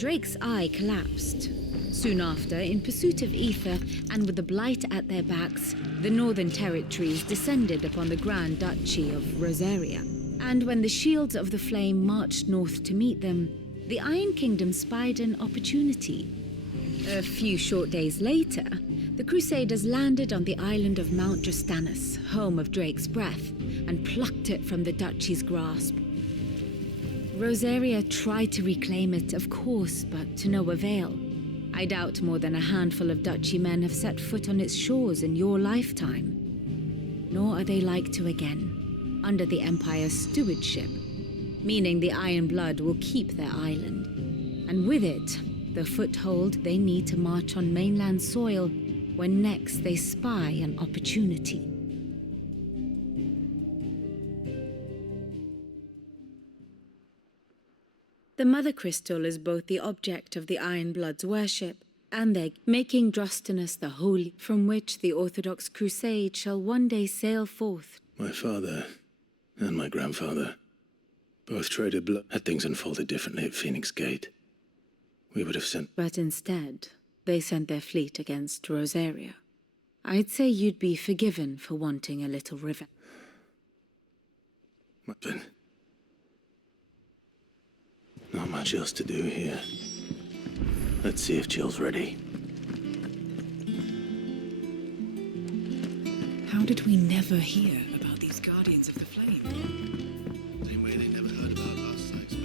Drake's eye collapsed. Soon after, in pursuit of ether and with the blight at their backs, the Northern Territories descended upon the Grand Duchy of Rosaria. And when the Shields of the Flame marched north to meet them, the Iron Kingdom spied an opportunity. A few short days later, the Crusaders landed on the island of Mount Justanus, home of Drake's breath, and plucked it from the Duchy's grasp. Rosaria tried to reclaim it, of course, but to no avail. I doubt more than a handful of Duchy men have set foot on its shores in your lifetime. Nor are they like to again, under the Empire's stewardship, meaning the Iron Blood will keep their island, and with it, the foothold they need to march on mainland soil when next they spy an opportunity. The Mother Crystal is both the object of the Iron Blood's worship and their making Drostanus the holy, from which the Orthodox Crusade shall one day sail forth. My father and my grandfather both traded blood. Had things unfolded differently at Phoenix Gate, we would have sent... But instead, they sent their fleet against Rosaria. I'd say you'd be forgiven for wanting a little revenge. But not much else to do here. Let's see if Jill's ready. How did we never hear about these Guardians of the Flame? Same way they never heard about us, I expect.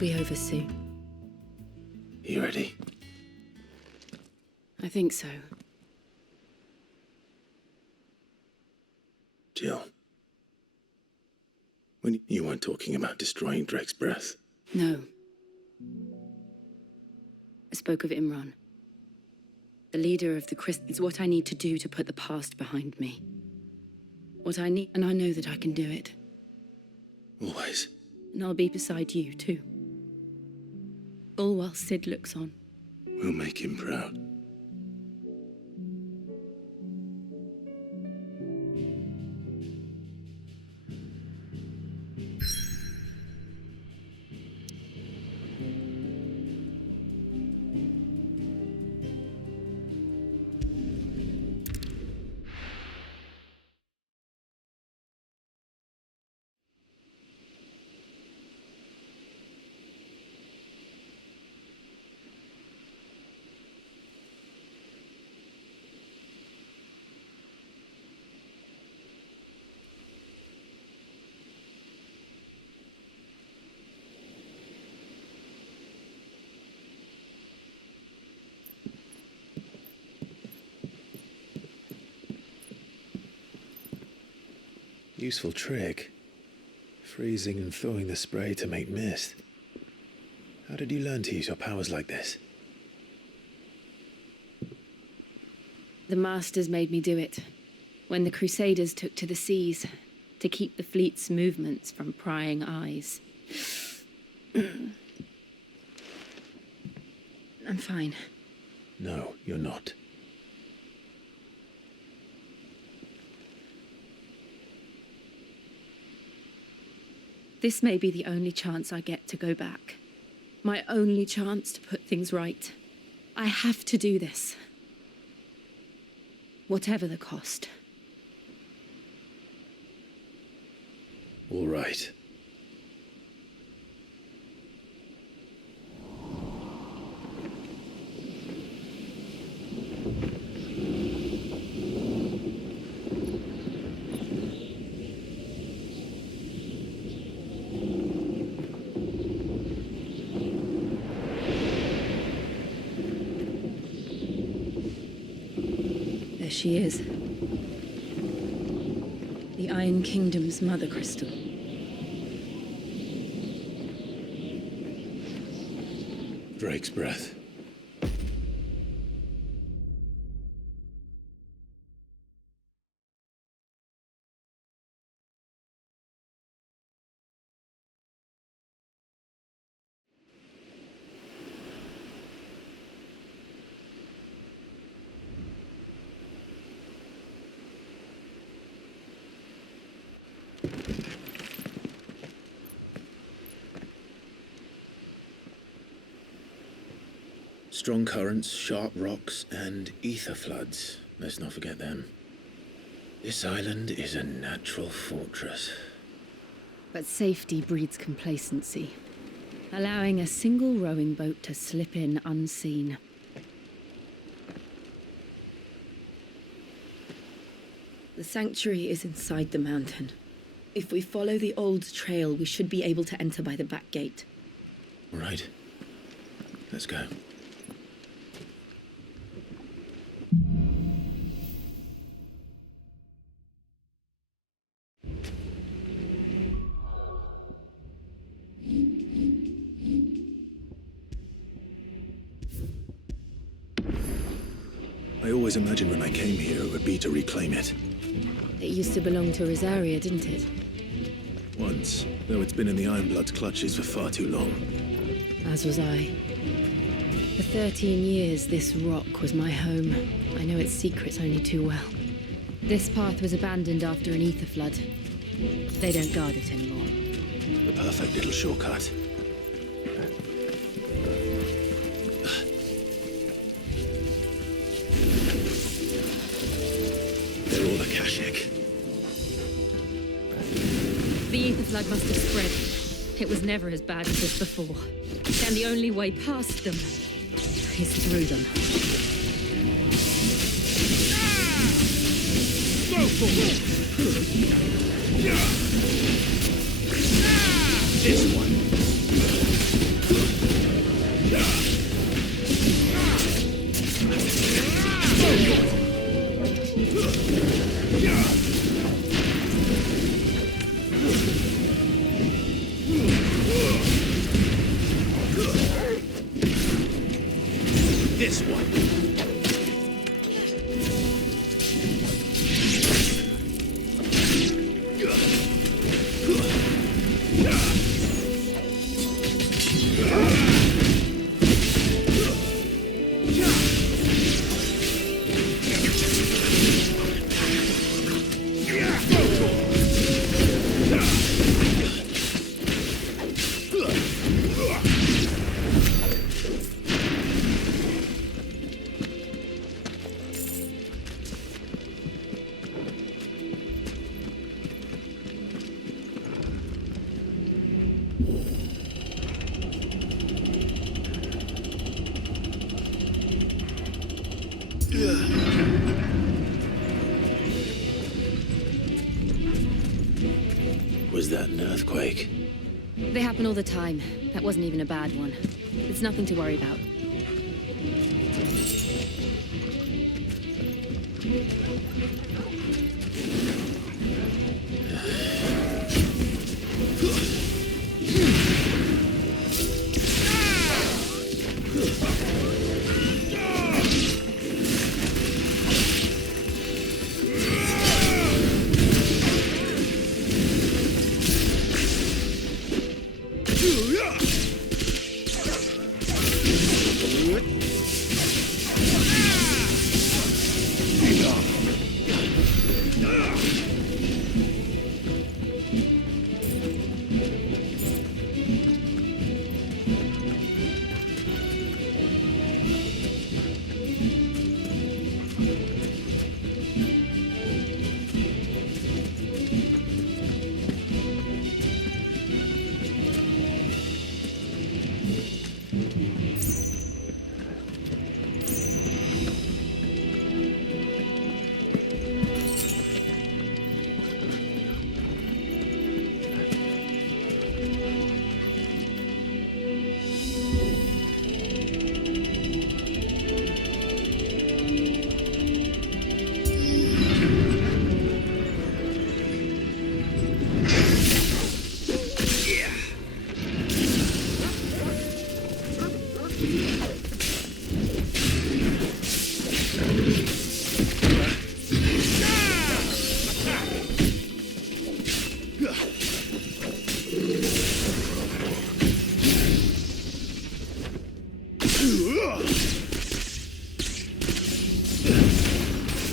be over soon. You ready? I think so. Jill. When you weren't talking about destroying Drake's breath. No. I spoke of Imran. The leader of the Christians. What I need to do to put the past behind me. What I need, and I know that I can do it. Always. And I'll be beside you, too. All while Sid looks on. We'll make him proud. Useful trick. Freezing and thawing the spray to make mist. How did you learn to use your powers like this? The Masters made me do it. When the Crusaders took to the seas, to keep the fleet's movements from prying eyes. I'm fine. No, you're not. This may be the only chance I get to go back. My only chance to put things right. I have to do this. Whatever the cost. All right. She is. The Iron Kingdom's mother crystal. Drake's breath. Strong currents, sharp rocks, and ether floods. Let's not forget them. This island is a natural fortress. But safety breeds complacency, allowing a single rowing boat to slip in unseen. The sanctuary is inside the mountain. If we follow the old trail, we should be able to enter by the back gate. All right. Let's go. I always imagined when I came here it would be to reclaim it. It used to belong to Rosaria, didn't it? Once, though it's been in the Ironblood's clutches for far too long. As was I. For 13 years, this rock was my home. I know its secrets only too well. This path was abandoned after an ether flood. They don't guard it anymore. The perfect little shortcut. They're all Akashic. The ether flood must have spread. It was never as bad as this before. And the only way past them is through them. Go forward! This one. This one. Was that an earthquake? They happen all the time. That wasn't even a bad one. It's nothing to worry about.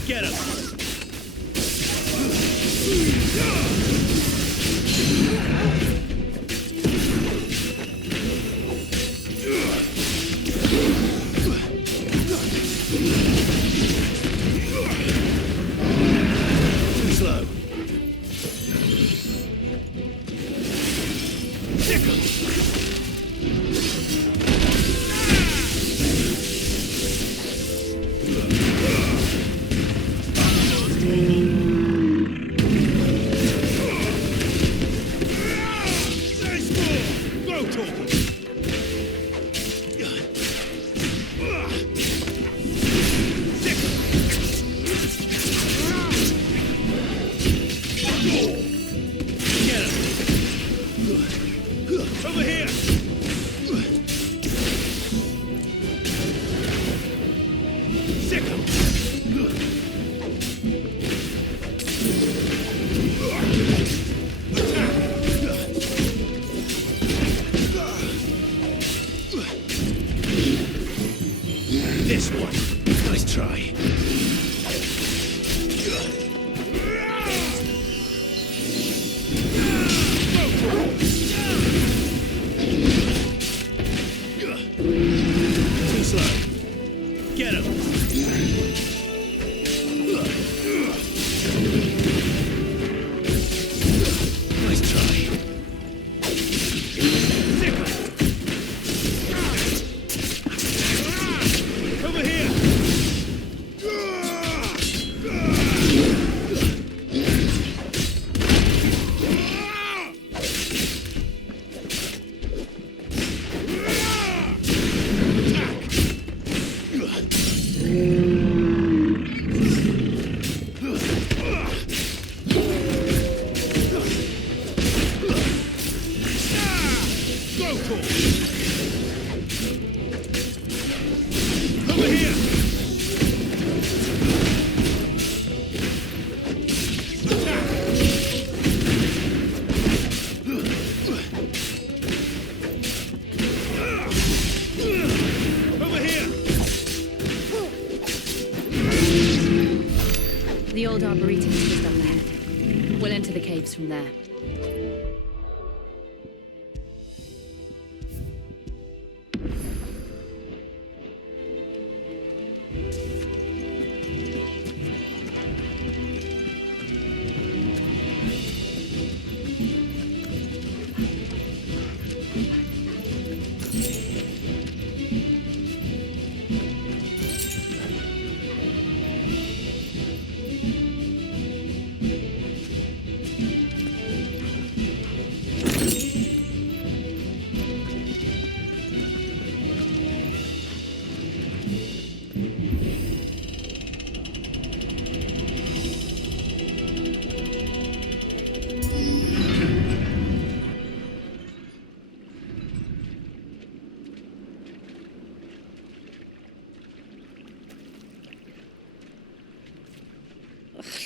Get him! Too slow. Over here! Sick 'em! This one. Nice try. Too slow. Get him. Nice try. Over here! old arboretum is just up ahead. We'll enter the caves from there.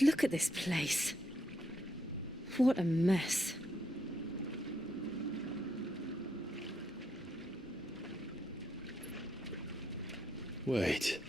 Look at this place. What a mess. Wait.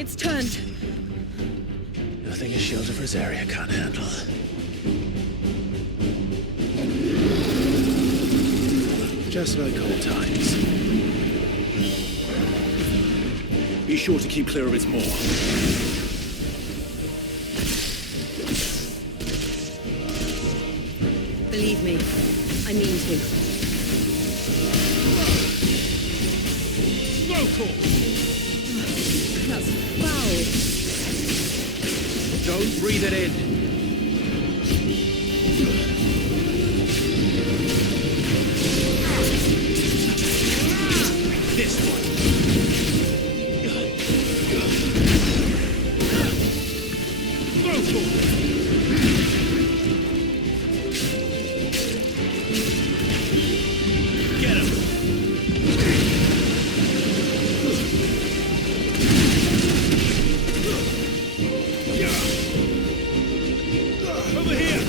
It's turned. Nothing a shield of Rosaria can't handle. Just like old times. Be sure to keep clear of its maw. Believe me, I mean to. That's foul. Don't breathe it in. This one. Get him. Over here.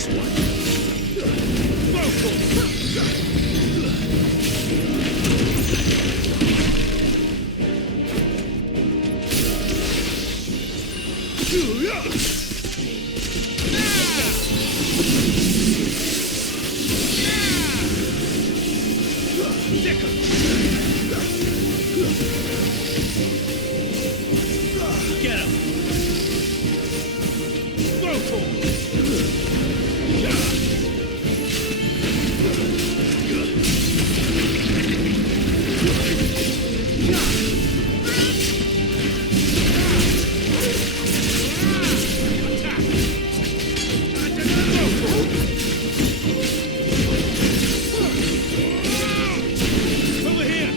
This one. Get him! Over here!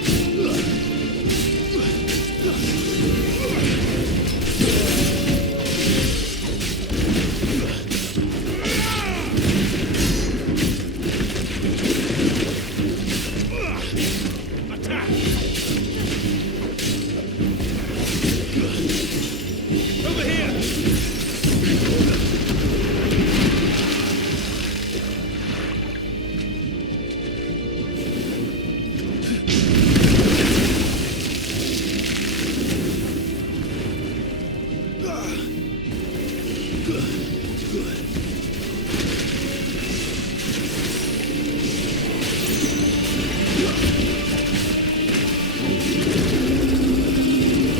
Attack! Over here!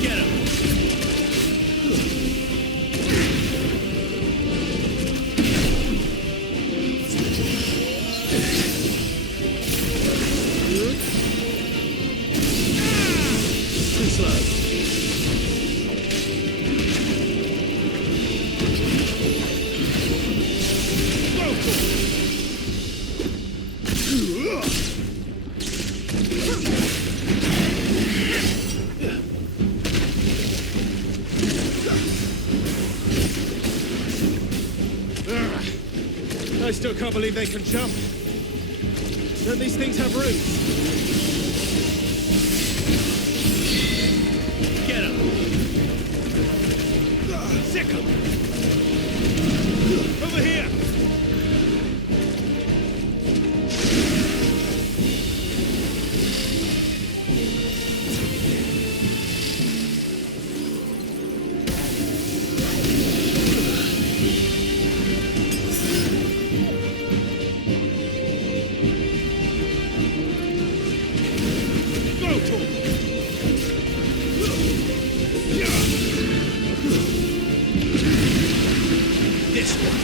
Get him! Too slow. I still can't believe they can jump. Don't these things have roots? Get him! Sick 'em! Over here! Go to 'em! This one.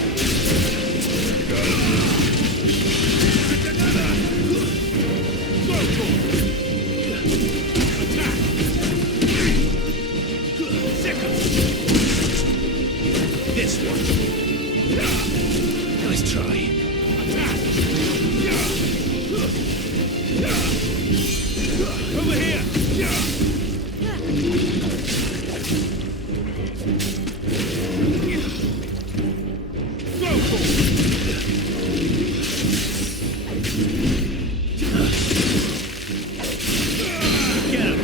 This one. Nice try. Over here! Get him!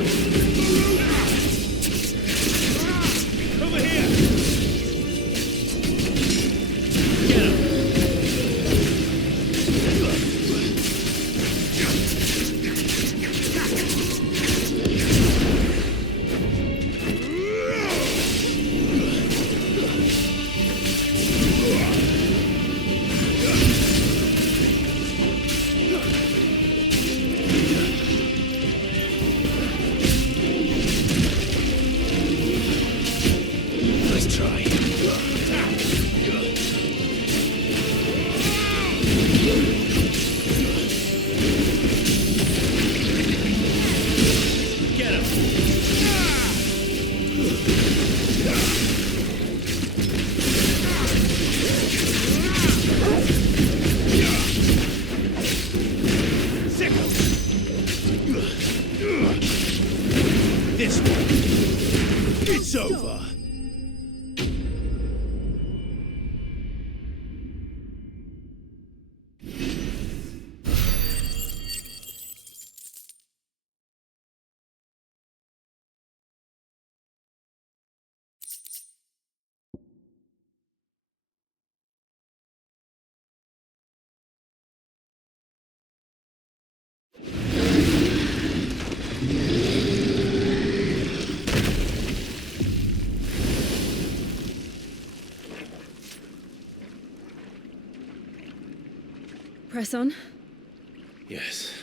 Over here! Get him! Nice try. Get him! Sick 'em! This one. It's over. Press on. Yes.